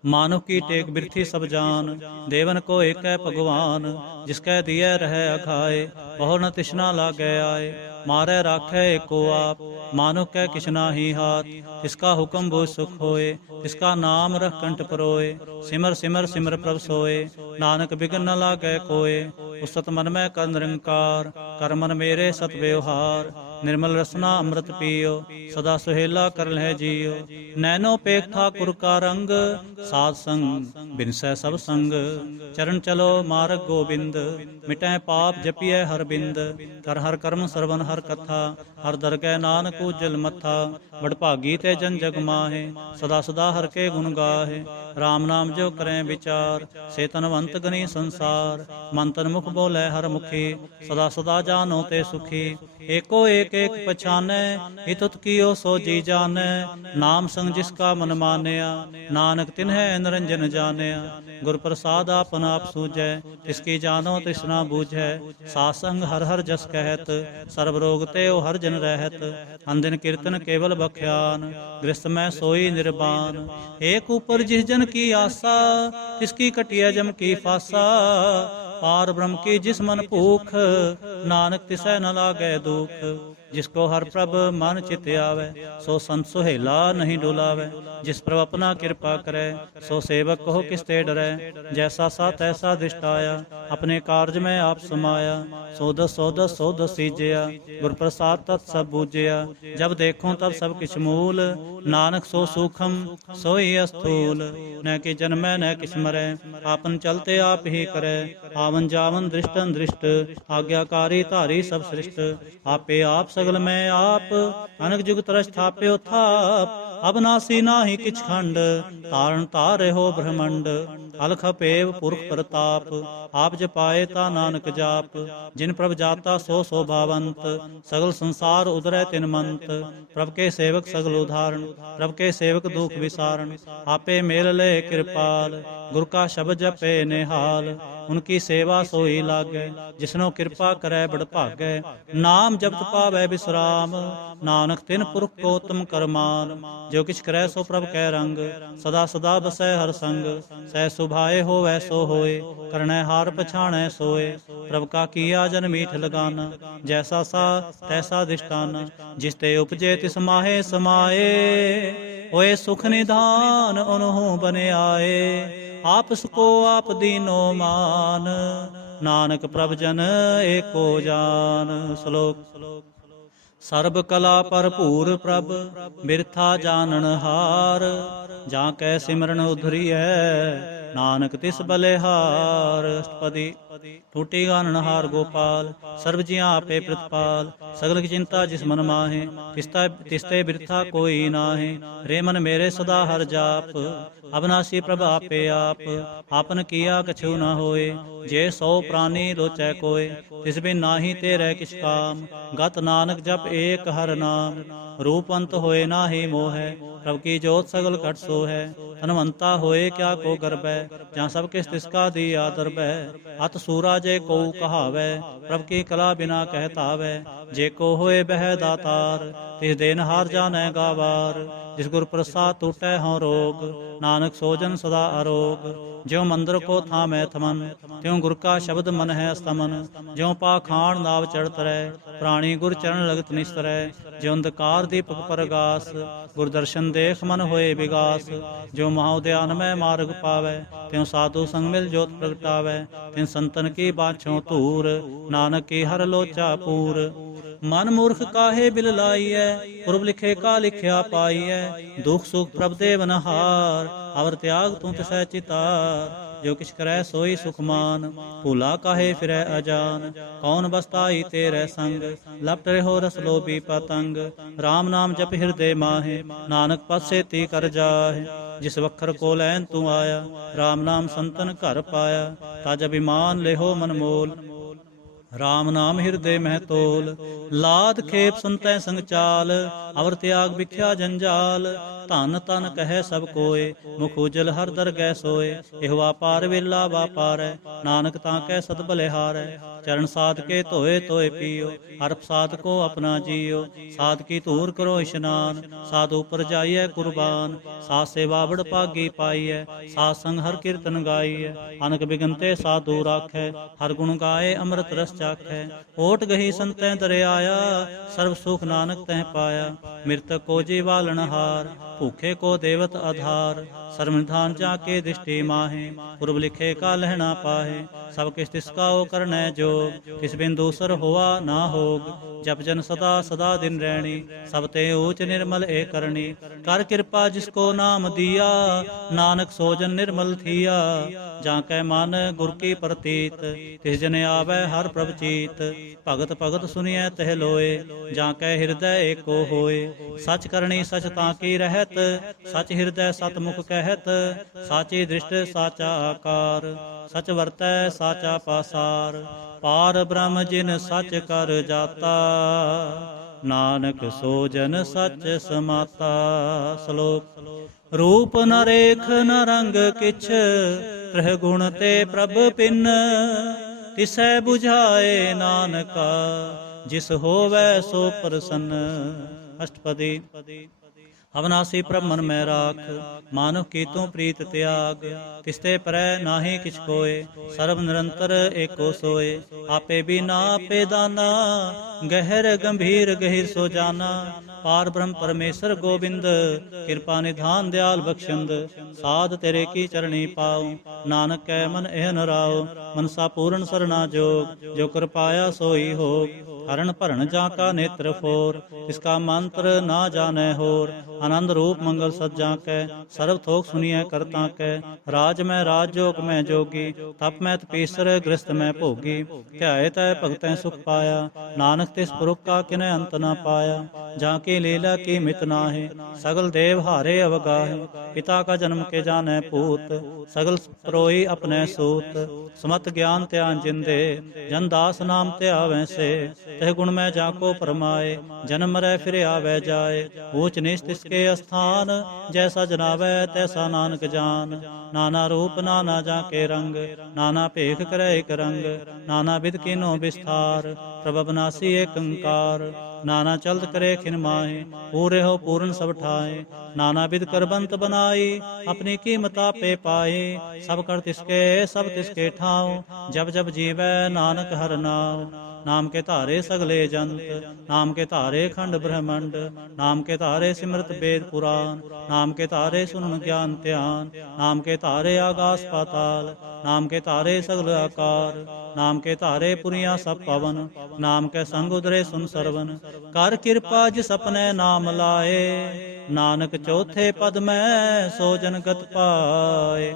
मानुख की टेक बिरथी सब जान, देवन को एक है भगवान। जिसकै दिए रहे अखाए, बहु न तिश्ना लागे आए। मारे राखे एको आप, मानुख कै किछ नाहि हाथ। तिसका हुक्म बुझ सुख होए, तिसका नाम रख कंठ परोए। सिमर सिमर सिमर प्रभ सोए, नानक बिघन न लागे कोए। उस्तत मन में कर निरंकार, कर मन मेरे सत व्यवहार। निर्मल रसना अमृत पियो, सदा सुहेला कर लह जियो। नैनो पेख ठाकुर का रंग, साध संग बिनसै सब संग। चरण चलो मार्ग गोबिंद, मिटै पाप जपिए हर बिंद। कर हर कर्म सरवन हर कथा, हर दरगह नानक उज्जल मथा। बड़भागी ते जन जग माहे, सदा सदा हर के गुण गाहे। राम नाम जो करें विचार, से तनवंत गनी संसार। मन तन मुख बोले हर मुखी, सदा सदा जानो ते सुखी। एको एक एक पछानै, हित उत कियो सो जी जानै। नाम संग जिसका मन मानया, नानक तिन्है निरंजन जानिया। गुर प्रसाद आपन आप सूझै, तिसकी जानो तिसना बूझै। सासंग हर हर जस कहत, सर्व रोग ते ओ हर जन रहत। अंदिन कीर्तन केवल बख्यान, गृहस्थ में सोई निर्बान। एक ऊपर जिस जन की आशा, तिसकी कटिया जम की फासा। पार ब्रह्म की जिस मन भूख, नानक तिसै न लागै दुख। जिसको हर प्रभ मन चित आवे, सो संत सुहेला नहीं डुलावे। जिस प्रभ अपना कृपा करे, सो सेवक कहो किस ते डरै। जैसा सा तैसा दृष्टाया, अपने कारज में आप समाया। सोदस सोदस सोदस सीजया, गुर प्रसाद तत् सब बूझया। जब देखो तब सब किछ मूल, नानक सो सूखम सोई अस्थूल। न कि जन्मै न किछ मरै, आपन चलते आप ही करे। आवन जावन दृष्टन दृष्ट, आज्ञाकारी धारी सब सृष्ट। आपे आप सगल में आप, अनक जुग तरस थाप्यो थाप। अबनासी नाहि किछ खंड, तारण तारे हो ब्रह्मंड। अलख अपेव पुरख प्रताप, आप जपाए ता नानक जाप। जिन प्रभ जाता सो शोभावंत, सगल संसार उदरै तिन मंत। प्रभ के सेवक सगल उदाहरण, प्रभ के सेवक दुख विसारण। आपे मेल ले कृपाल, गुर का शब्द जपे निहाल। उनकी सेवा सोई लागै, जिसनो कृपा करै बड़ भागै। नाम जपत पावै विश्राम, नानक तिन पुरख को उत्तम करमान। जो किछ करै सो प्रभ कै रंग, सदा सदा बसै हर संग। सह सुभाए होवै सो होए, करनै हार पछाणै सोए। प्रभ का किया जन मीठ लगाना, जैसा सा तैसा दृष्टाना। जिस ते उपजे तिस माहे समाए, होए सुख निधान उनहु बने आए। आपस को आप दीनो मान, नानक प्रभ जन एको जान। श्लोक। सर्ब कला भरपूर प्रभ, बिरथा जानन हार। जा कै सिमरन उधरियै, नानक तिस बलिहार। अष्टपदी। टूटी गानन हार गोपाल, सर्व जियां आपे प्रतिपाल। सगल की चिंता जिस मन माहे, तिसते बिरथा कोई नाहे। रे मन मेरे सदा हर जाप, अविनाशी प्रभ आपे आप। आपन किया कछु न होए, जे सौ प्राणी लोचै कोय। तिस बिन नाहि तेरै किछ काम, गत नानक जप एक हर नाम। रूप अंत होए नाहि मोहै, प्रभ की जोत सगल घट सो है। धनवंता होए क्या को गर्बै, जहाँ सब किस तिसका दी आदर बै। अत सूरा जे को कहावै, प्रभ की कला बिना कहतावै। जे को होए बह दातार, तिस देन हार जानै गावार। जिस गुर प्रसाद टूटै हों रोग, नानक सोजन सदा अरोग। ज्यों मंदिर को थामै थमन, त्यों गुर का शब्द मन है स्तमन। ज्यों पाखाण नाव चढ़त रह, ਪ੍ਰਾਣੀ ਗੁਰ ਚਰਨ ਲਗਤ ਨਿਸਰੈ। ਜਿਉ ਅੰਧਕਾਰ ਦੀਪਕ ਪਰਗਾਸ, ਗੁਰ ਦਰਸ਼ਨ ਦੇਖ ਮਨ ਹੋਏ ਵਿਗਾਸ। ਜੋ ਮਹਾਉਦਿਆਨ ਮੈਂ ਮਾਰਗ ਪਾਵੈ, ਤਿਉ ਸਾਧੂ ਸੰਗ ਮਿਲ ਜੋਤ ਪ੍ਰਗਟਾਵੈ। ਤਿਨ ਸੰਤਨ ਕੀ ਬਾਛੋਂ ਧੂਰ, ਨਾਨਕ ਕੀ ਹਰ ਲੋਚਾ ਪੂਰ। ਮਨ ਮੂਰਖ ਕਾਹੇ ਬਿਲ ਲਾਈਐ, ਪੁਰਬ ਲਿਖੇ ਕਾ ਲਿਖਿਆ ਪਾਈਐ। ਦੁਖ ਸੁਖ ਪ੍ਰਭ ਦੇ ਬਨਹਾਰ, ਅਵਰ ਤਿਆਗ ਤੂੰ ਤਿਸੈ ਚਿਤਾਰ। ਜੋ ਕਿਛ ਕਰੈ ਸੋਈ ਸੁਖਮਾਨ, ਭੂਲਾ ਕਾਹੇ ਫਿਰੈ ਅਜਾਨ। ਕੌਣ ਬਸਤਾਈ ਤੇਰੇ ਸੰਗ, ਲਪਟ ਰਹਿਓ ਰਸ ਲੋਭੀ ਪਤੰਗ। ਰਾਮ ਨਾਮ ਜਪ ਹਿਰਦੇ ਮਾਹੇ, ਨਾਨਕ ਪਾਸੇ ਤੀ ਕਰ ਜਾਹੇ। ਜਿਸ ਵਖਰ ਕੋ ਲੈਨ ਤੂੰ ਆਇਆ, ਰਾਮ ਨਾਮ ਸੰਤਨ ਘਰ ਪਾਇਆ। ਤਜ ਅਭਿਮਾਨ ਲੇਹੋ ਮਨ ਮੋਲ, ਰਾਮ ਨਾਮ ਹਿਰਦੇ ਮਹਿ ਤੋਲ। ਲਾਦ ਖੇਪ ਸੰਤੈ ਸੰਗ ਚਾਲ, ਅਵਰ ਤਿਆਗ ਵਿਖਿਆ ਜੰਜਾਲ। ਧਨ ਤਨ ਕਹੈ ਸਭ ਕੋਏ, ਮੁਖ ਉਜਲ ਹਰ ਦਰਗਹਿ ਸੋਏ। ਇਹੋ ਵਾਪਾਰ ਵੇਲਾ ਵਾਪਾਰੈ, ਨਾਨਕ ਤਾਂ ਕੈ ਸਦ ਬਲਿਹਾਰੈ। ਚਰਨ ਸਾਧ ਕੇ ਧੋਏ ਧੋਏ ਪੀਓ, ਹਰ ਪ੍ਰਸਾਦ ਕੋ ਆਪਣਾ ਜੀਓ। ਸਾਧ ਕੀ ਧੂਰ ਕਰੋ ਇਸ਼ਨਾਨ, ਸਾਧ ਉਪਰ ਜਾਈਐ ਕੁਰਬਾਨ। ਸਾਧ ਸੇਵਾ ਬੜ ਭਾਗੀ ਪਾਈਐ, ਸਾਧ ਸੰਗ ਹਰ ਕੀਰਤਨ ਗਾਈਐ। ਅਨਕ ਬਿਗੰਤੇ ਸਾਧੂ ਰਾਖੈ, ਹਰ ਗੁਣ ਗਾਏ ਅੰਮ੍ਰਿਤ ਰਸ ਚਾਖੈ। ਓਟ ਗਹੀ ਸੰਤੈ ਦਰਿਆਇਆ, ਸਰਬ ਸੁਖ ਨਾਨਕ ਤਹਿ ਪਾਇਆ। ਮਿਰਤਕ ਕੋ ਜੀਵਾਲਣ ਹਾਰ, ਭੂਖੇ ਕੋ ਦੇਵਤ ਆਧਾਰ। ਸਰਮ ਨਿਧਾਨ ਜਾ ਕੇ ਦ੍ਰਿਸ਼ਟੀ ਮਾਹੇ, ਪੁਰਬ ਲਿਖੇ ਕਾ ਲਹਿਣਾ ਪਾਹੇ। ਸਭ ਕਿਛ ਤਿਸ ਕਾ ਓ ਕਰਨੈ ਜੋਗ, ਤਿਸ ਬਿਨ ਦੂਸਰ ਹੋਆ ਨਾ ਹੋਗ। ਜਪ ਜਨ ਸਦਾ ਸਦਾ ਦਿਨ ਰਹਿਣੀ, ਸਭ ਤੇ ਊਚ ਨਿਰਮਲ ਏ ਕਰਨੀ। ਕਰ ਕਿਰਪਾ ਜਿਸ ਕੋ ਨਾਮ ਦੀਆ, ਨਾਨਕ ਸੋ ਜਨ ਨਿਰਮਲ ਥੀਆ। ਜਾਂ ਕੈ ਮਨ ਗੁਰ ਕੀ ਪ੍ਰਤੀਤ, ਤਿਸ ਜਨ ਆਵੈ ਹਰ ਪ੍ਰਭ ਚੀਤ। ਭਗਤ ਭਗਤ ਸੁਣੀਐ ਤਹਿ ਲੋਏ, ਜਾਂ ਕੈ ਹਿਰਦੈ ਏਕੋ ਹੋਏ। ਸਚ ਕਰਨੀ ਸਚ ਤਾਂ ਕੀ ਰਹਿਤ, ਸਚ ਹਿਰਦੈ ਸਤ ਮੁਖ ਕਹਿਤ। ਸਾਚੀ ਦ੍ਰਿਸ਼ਟ ਸਾਚਾ ਆਕਾਰ, ਸਚ ਵਰਤੈ ਸਾਚਾ ਪਾਸਾਰ। ਪਾਰ ਬ੍ਰਹਮ ਜਿਨ ਸਚ ਕਰ ਜਾਤਾ, ਨਾਨਕ ਸੋ ਜਨ ਸਚ ਸਮਾਤਾ। ਸ਼ਲੋਕ। ਰੂਪ ਨ ਰੇਖ ਨ ਰੰਗ ਕਿਛ, ਤ੍ਰਿਹ ਗੁਣ ਤੇ ਪ੍ਰਭ ਪਿੰਨ। ਤਿਸੈ 부ਝਾਏ ਨਾਨਕਾ, ਜਿਸ ਹੋਵੈ ਸੋ ਪ੍ਰਸੰਨ। ਅਸ਼ਟਪਦੀ। ਅਵਨਾਸੀ ਪ੍ਰਭ ਮਨ ਮੈਂ ਰਾਖ, ਮਾਨੁਖ ਕੀ ਤੂੰ ਪ੍ਰੀਤ ਤਿਆਗ। ਤਿਸਤੇ ਪਰੈ ਨਾਹੀ ਕਿਛ ਕੋਏ, ਸਰਬ ਨਿਰੰਤਰ ਏਕੋ ਸੋਏ। ਆਪੇ ਬਿਨਾ ਆਪੇ ਦਾਨਾ, ਗਹਿਰ ਗੰਭੀਰ ਗਹਿਰ ਸੋ ਜਾਨਾ। ਪਾਰ ਬ੍ਰਹਮ ਪਰਮੇਸ਼ਰ ਗੋਬਿੰਦ, ਕਿਰਪਾ ਨਿਧਾਨ ਦਿਆਲ ਬਖਸ਼ਿੰਦ। ਸਾਧ ਤੇਰੇ ਕੀ ਚਰਣੀ ਪਾਉ, ਨਾਨਕ ਕੈ ਮਨ ਇਹ ਨਰਾਉ। ਮਨਸਾ ਪੂਰਨ ਸਰਨਾ ਜੋਗ, ਜੋ ਕਰ ਪਾਇਆ ਸੋਈ ਹੋਗ। ਹਰਨ ਭਰਨ ਜਾਂ ਕਾ ਨੇਤਰ ਫੋਰ, ਤਿਸ ਕਾ ਮੰਤਰ ਨਾ ਜਾਣੈ ਹੋਰ। ਆਨੰਦ ਰੂਪ ਮੰਗਲ ਸੱਜਾ ਕੈ, ਸਰਬ ਥੋਕ ਸੁਣੀਐ ਕਰਤਾ ਕੈ। ਰਾਜ ਮੈਂ ਰਾਜ ਜੋਗ ਮੈਂ ਜੋਗੀ, ਤਪ ਮੈਂ ਤਪੀਸਰ ਗ੍ਰਸਤ ਮੈਂ ਭੋਗੀ। ਧਿਆਏ ਤੈ ਭਗਤੈ ਸੁਖ ਪਾਇਆ, ਨਾਨਕ ਤਿਸ ਪੁਰਖ ਕਾ ਕਿਨੈ ਅੰਤ ਨਾ ਪਾਇਆ। ਜਾਂ ਕੀ ਲੀਲਾ ਕੀ ਮਿਤ ਨਾਹਿ, ਸਗਲ ਦੇਵ ਹਾਰੇ ਅਵਗਾਹਿ। ਪਿਤਾ ਕਾ ਜਨਮ ਕੇ ਜਾਣੈ ਭੂਤ, ਸਗਲ ਪਰੋਈ ਆਪਣੈ ਸੂਤ। ਸਮਤ ਗਿਆਨ ਧਿਆਨ ਜਿੰਦੇ, ਜਨ ਦਾਸ ਨਾਮ ਧਿਆਵੈ ਸੇ। ਤਹ ਗੁਣ ਮੈਂ ਜਾ ਕੋ ਪਰਮਾਏ, ਜਨਮ ਮਰੈ ਫਿਰ ਆਵੈ ਜਾਏ। ਊਚ ਨੀਚ ਤਿਸ ਕੇ ਅਸਥਾਨ, ਜੈਸਾ ਜਨਾਵੈ ਤੈਸਾ ਨਾਨਕ ਜਾਨ। ਨਾਨਾ ਰੂਪ ਨਾਨਾ ਜਾ ਕੇ ਰੰਗ, ਨਾਨਾ ਭੇਖ ਕਰੈ ਇਕ ਰੰਗ। ਨਾਨਾ ਬਿਧ ਕੀਨੋ ਵਿਸਥਾਰ, ਪ੍ਰਭ ਅਬਨਾਸੀ ਏਕ ਓੰਕਾਰ। ਨਾਨਾ ਚਲਤ ਕਰੇ ਖਿਨ ਮਾਹੇ, ਪੂਰੇ ਹੋ ਪੂਰਨ ਸਭ ਠਾਏ। ਨਾਨਾ ਬਿਧ ਕਰਬੰਤ ਬਨਾਈ, ਆਪਣੀ ਕੀਮਤ ਆਪੇ ਪਾਏ। ਸਭ ਕਰ ਤਿਸਕੇ ਸਭ ਤਿਸਕੇ ਠਾਉ, ਜਬ ਜਬ ਜੀਵੈ ਨਾਨਕ ਹਰਿ ਨਾਉ। ਨਾਮ ਕੇ ਧਾਰੇ ਸਗਲੇ ਜੰਤ, ਨਾਮ ਕੇ ਧਾਰੇ ਖੰਡ ਬ੍ਰਹਮੰਡ। ਨਾਮ ਕੇ ਧਾਰੇ ਸਿਮਰਤ ਵੇਦ ਪੁਰਾਨ, ਨਾਮ ਕੇ ਧਾਰੇ ਸੁਨਨ ਗਿਆਨ ਧਿਆਨ। ਨਾਮ ਕੇ ਧਾਰੇ ਆਗਾਸ ਪਾਤਾਲ, ਨਾਮ ਕੇ ਧਾਰੇ ਸਗਲ ਆਕਾਰ। ਨਾਮ ਕੇ ਧਾਰੇ ਪੁਰੀਆਂ ਸਭ ਪਵਨ, ਨਾਮ ਕੇ ਸੰਗ ਉਦਰੇ ਸੁਨ ਸਰਵਨ। ਕਰ ਕਿਰਪਾ ਜਿਸ ਆਪਣੇ ਨਾਮ ਲਾਏ, ਨਾਨਕ ਚੌਥੇ ਪਦ ਮੈਂ ਸੋ ਜਨ ਗਤ ਪਾਏ।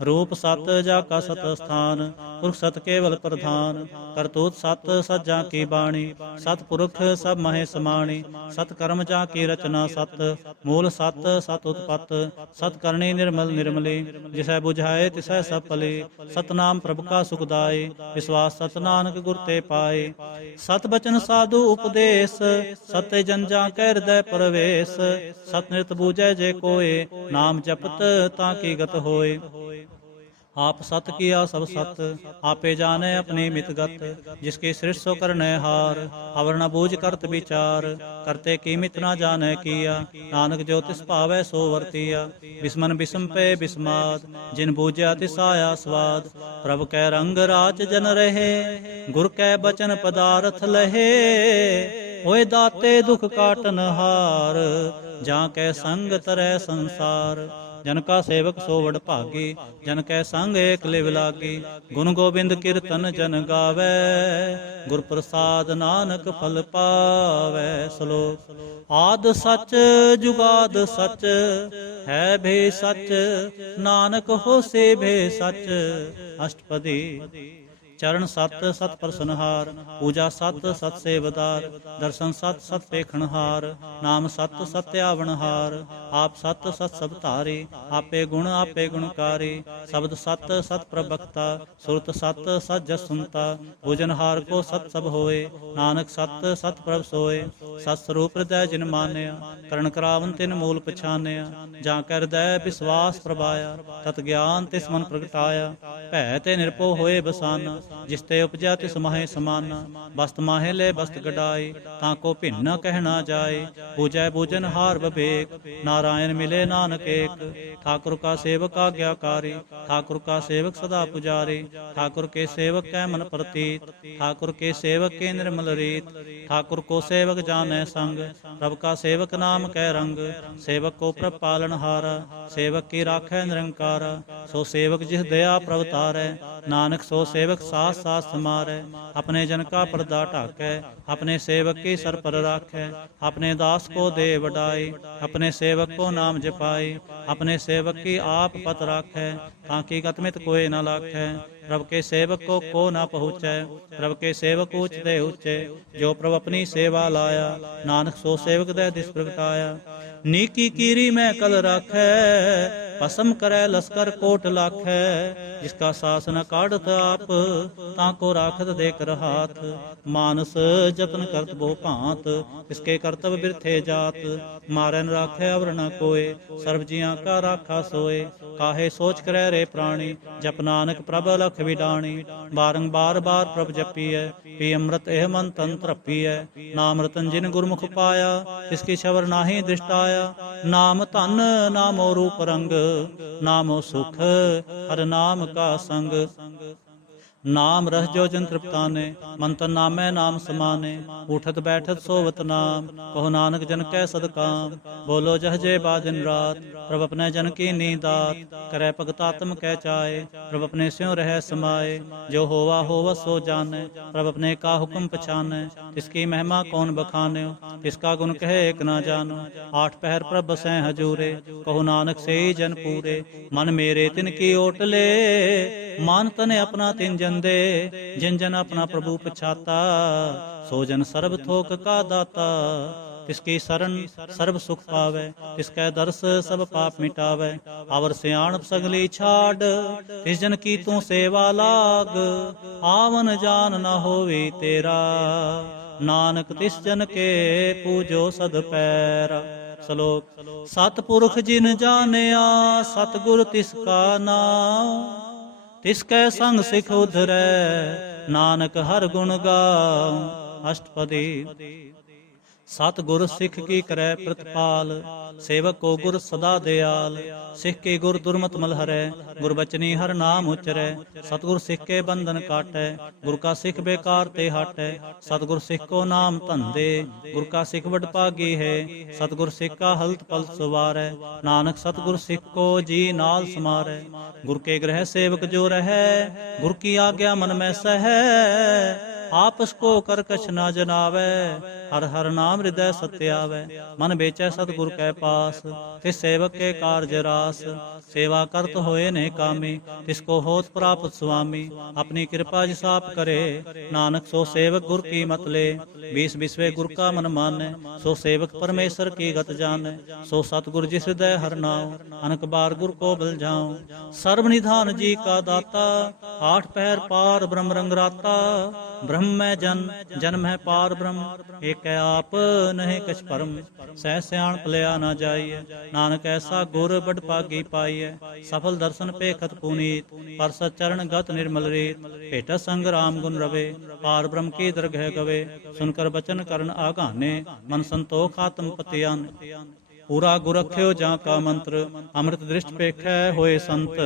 ਰੂਪ ਸਤ ਜਾ ਕਾ ਸਤ ਸਥਾਨ, ਪੁਰਖ ਸਤ ਕੇਵਲ ਪ੍ਰਧਾਨ। ਕਰਤੂਤ ਸਤ ਸੱਜਾ ਕੀ ਬਾਣੀ, ਸਤ ਪੁਰਖ ਸਭ ਮਹੇ ਸਮਾਣੀ। ਸਤ ਕਰਮ ਜਾ ਕੀ ਰਚਨਾ ਸਤ, ਮੂਲ ਸਤ ਸਤ ਉਤਪਤ। ਸਤ ਕਰਨੀ ਨਿਰਮਲ ਨਿਰਮਲੀ, ਜਿਸੈ ਬੁਝਾਏ ਤਿਸੈ ਸਭ ਭਲੀ। ਸਤਨਾਮ ਪ੍ਰਭ ਕਾ ਸੁਖਦਾਈ, ਵਿਸਵਾਸ ਸਤ ਨਾਨਕ ਗੁਰ ਤੇ ਪਾਏ। ਸਤ ਬਚਨ ਸਾਧੂ ਉਪਦੇਸ, ਸਤ ਜਨ ਜਾ ਕੈ ਹਿਰਦੈ ਪ੍ਰਵੇਸ਼। ਸਤ ਨਿਰਤ ਬੂਝੈ ਜੇ ਕੋਏ, ਨਾਮ ਜਪਤ ਤਾਂ ਕੀ ਗਤ ਹੋਏ। आप सत किया सब सत, आपे जाने अपनी मित गत। जिसके सृष्ट सो करने हार, अवर न बूझ करत विचार। करते की मित न जाने किया, नानक जो तिस भावै सो वर्तिया। बिस्मन बिस्म पे बिस्माद, जिन बूझया तिस आया स्वाद। प्रभ कै रंग राच जन रहे, गुर कै बचन पदारथ लहे। होए दाते दुख काटन हार, जां कै संग तरह संसार। जन का सेवक सो वड भागी, जन कै संग एक लिव लागी। गुण गोबिंद कीर्तन जन गावै, गुर प्रसाद नानक फल पावै। श्लोक। आद सच जुगाद सच, है भे सच, नानक होसे भे सच। अष्टपदी। चरण सत सत प्रसनहार, पूजा सत सत सेवदार। दर्शन सत सत पेखणहार, नाम सत सत्यावनहार। आप सत सत सब धारे, आपे गुणकारी। शब्द सत सत प्रवक्ता, सुरत सत सत जस सुनता। भोजनहार को सत सब होए, नानक सत सत प्रभ सोए। सत स्वरूप हृदय जिन मान्या, करण करावन तिन मूल पछान्या। जां कै हृदय विश्वास प्रभाया, तत ज्ञान तिस मन प्रगटाया। भै ते निरभो होए बसाना, जिस ते उपजा तिस माहे समाना। बस्त माहे ले बस्त गडाई, ताको भिन्न न कहना जाए। पूजै पूजन हार विवेक, नारायण मिले नानक एक। ठाकुर का सेवक आज्ञाकारी, ठाकुर का सेवक सदा पुजारी। ठाकुर के सेवक कै मन प्रतीत, ठाकुर के सेवक के निर्मल रीत। ठाकुर को सेवक जानै संग, प्रभ का सेवक नाम कै रंग। सेवक को प्रभ पालन हारा, सेवक की राखै निरंकारा। सो सेवक जिस दया प्रभ तारै, नानक सो सेवक साथ साथ समारै। अपने जन का पर्दा ढाकै, अपने सेवक की सर पर राखै। अपने दास को दे वडाई, अपने सेवक को नाम जपाई। अपने सेवक की आप पत राखै, ताकि गतमित कोई न लाखै। प्रभ के सेवक को न पहुँचै, प्रभ के सेवक ऊच दे ऊँचे। जो प्रभ अपनी सेवा लाया, नानक सो सेवक दे दिस प्रगटाया। नीकी कीरी मैं कल राखै, भस्म करै लश्कर कोट लाखै। जिसका सास न काढ़त आप, ताको राखत देकर हाथ। मानस जतन करत बो भांत, इसके कर्तव्य बिरथे जात। मारै न राखै अवर न कोय, सर्व जियां का राखा सोए। काहे सोच करै रे प्राणी, जप नानक प्रभ लख विडाणी। बारंबार बार प्रभ जपीਐ, पी अमृत एह मन तन तृपीਐ। नाम रतन जिन गुरमुख पाया, तिसकी छवर नाहि दृष्टाया। नाम धन नामो रूप रंग, नामो सुख हर नाम का संग। नाम रस जो जन तृप्ताने, मंतन नामै नाम समाने। उठत बैठत सोवत नाम, कहो नानक जन कै सदकाम। बोलो जहजे बाजन रात, प्रभ अपने जन की नींदात। करै भगत आत्म कै चाए, प्रभ अपने स्यों रह समाए। जो होवा होवत सो जाने, प्रभ अपने का हुक्म पछाने। तिसकी महिमा कौन बखाने, तिसका गुण कहे एक ना जानो। आठ पहर प्रभ बसै हजूरे, कहो नानक से ही जन पूरे। मन मेरे तिन की ओट ले, मान तने अपना तिन जन दे। जिन जन अपना प्रभु पछाता, सो जन सर्ब थोक का दाता। तिसकी शरण सर्व सुख पावै, तिसकै दर्श सब पाप मिटावै। आवर सियाणप सगली छाड़, तिस जन की तू सेवा लाग। आवन जान न होवे तेरा, नानक तिस जन के पूजो सद पैरा। श्लोक। सतपुरख जिन जानिया, सतगुर तिसका नाम। तिसकै संग सिख उधरै, नानक हर गुण गाऊं। अष्टपदी। सतगुर सिख की करै प्रतिपाल, सेवक को गुर सदा दयाल। सिख के गुर दुर्मत मल हरै, गुरबचनी हर नाम उचरै। सतगुर सिख के बंधन काटै, गुर का सिख बेकार ते हटै। सतगुर सिख को नाम धंधे, गुर का सिख वड भागी है। सतगुर सिख का हलत पलत सुवारै, नानक सतगुर सिख को जी नाल समारै। गुर के ग्रह सेवक जो रहै, गुर की आज्ञा मन में सहै। आपस को कर कछ ना जनावै, हर हर नाम हृदय सत्यावै। मन बेचै सतगुर कै पास, तिस सेवक के कारज रास। सेवा करत होए ने कामी, तिसको होत प्राप्त स्वामी। अपनी कृपा जिस आप करे, नानक सो सेवक गुर की मत ले। बीस बिसवे गुर का मन मानै, सो सेवक परमेश्वर की गत जानै। सो सतगुर जिस हृदय हर नाम, अनक बार गुर को बल जाऊं। सर्व निधान जी का दाता, आठ पहर पार ब्रह्म रंग राता। ब्रह्म ब्रह्म मैं जन जन्म है पार ब्रह्म, एक आप नहीं कछ परम, सह सियाण भलिया ना जाइए, नानक ऐसा गुर बड़ भागी पाइए, सफल दर्शन पेखत पुनीत, पर सचरण गत निर्मल रीत, भेट संग राम गुण रवे, पार ब्रह्म की दरगह गवे, सुनकर बचन करन आगाने, मन संतोख आत्म पतियान, पूरा गुर रखियो जा का मंत्र, अमृत दृष्ट पेखै होए संत,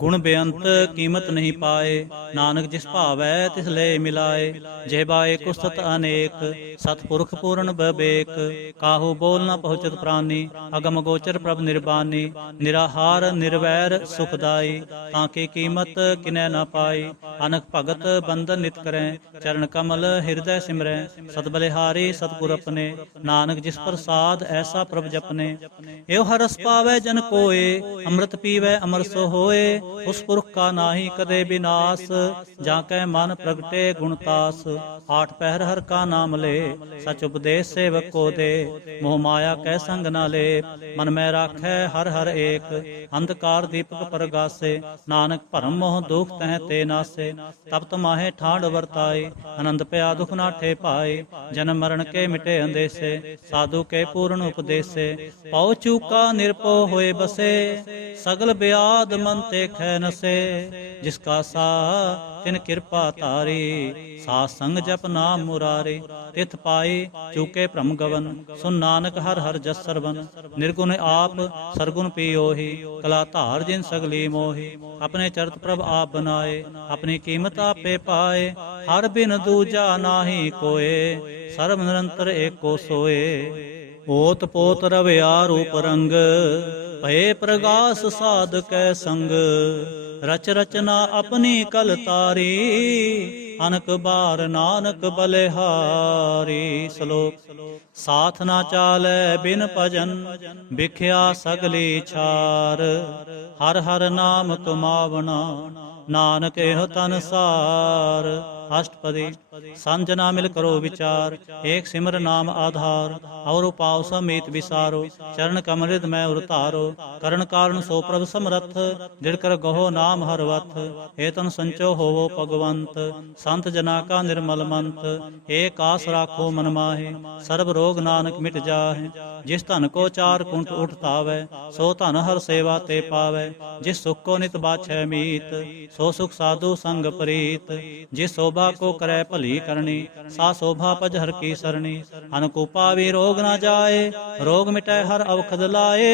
गुण बेअंत कीमत नहीं पाए, नानक जिस भावै तिस ले मिलाए, जेबाए कुस्तत अनेक, सतपुरख पूर्ण बबेक, काहू बोल न पहुँचत प्राणी, अगम गोचर प्रभ निर्बानी, निराहार निर्वैर सुखदाई, ताकि कीमत किनै न पाई, अनक भगत बंधन नित करें, चरण कमल हृदय सिमरें, सत बलिहारी सतगुर अपने, नानक जिस प्रसाद ऐसा प्रभ जपने, एव हरस पावै जन कोय, अमृत पीवै अमर सो होए, उस पुरख का नाहि कदे विनाश, जाकै मन प्रगटे गुणतास, आठ पहर हर का नाम ले, सच उपदेश सेवक को दे, मोह माया कै संग न ले, मन में राखै हर हर एक, अंधकार दीपक परगासे, नानक भरम मोह दुख तह ते नासे, तब तमाहे ठाड़ वरताए, आनंद पया दुख नाठे पाए, जन्म मरण के मिटे अंदेसे, साधु के पूर्ण उपदेश, पाओ चूका निरपो होए बसे, सगल ब्याद मन ते खै नसे, जिसका सा तिन कृपा तारी, साथ संग जप नाम मुरारी, तिथ पाई चूके भ्रम गवन, सुन नानक हर हर जस सरवन, निर्गुण आप सरगुण पियोहि, कला धार जिन सगली मोहि, अपने चरत प्रभ आप बनाए, अपनी कीमत आपे पाए, हर बिन दूजा नाहि कोय, सर्व निरंतर एको सोए, ओत पोत रविया रूप रंग, भये प्रगास साध कै संग, रच रचना अपनी कल तारी, अनक बार नानक बलिहारी। श्लोक साथ ना चालै बिन भजन, बिख्या सगली छार, हर हर नाम कमावना, नानक एह तन सार। अष्टपदी संज ना मिल करो विचार, एक सिमर नाम आधार, और उपाव समीत विसारो, चरण कमरिद मैं उतारो, करण कारण सो प्रभ समरथ, दृढ़ कर गहो नाम हर वथ, हेतन संचो होवो भगवंत, संत जना का निर्मल मंत, एक आस राखो मन माहे, सर्ब रोग नानक मिट जाहे, जिस धन को चार कुंठ उठतावै, सो धन हर सेवा ते पावै, जिस सुख को नित बाछै मीत, सो सुख साधु संग प्रीत, जिस शोभा को करे भली करनी, सा शोभा पज हर की सरणी, अनुकूपा भी रोग न जाए, रोग मिटै हर अवखद लाए,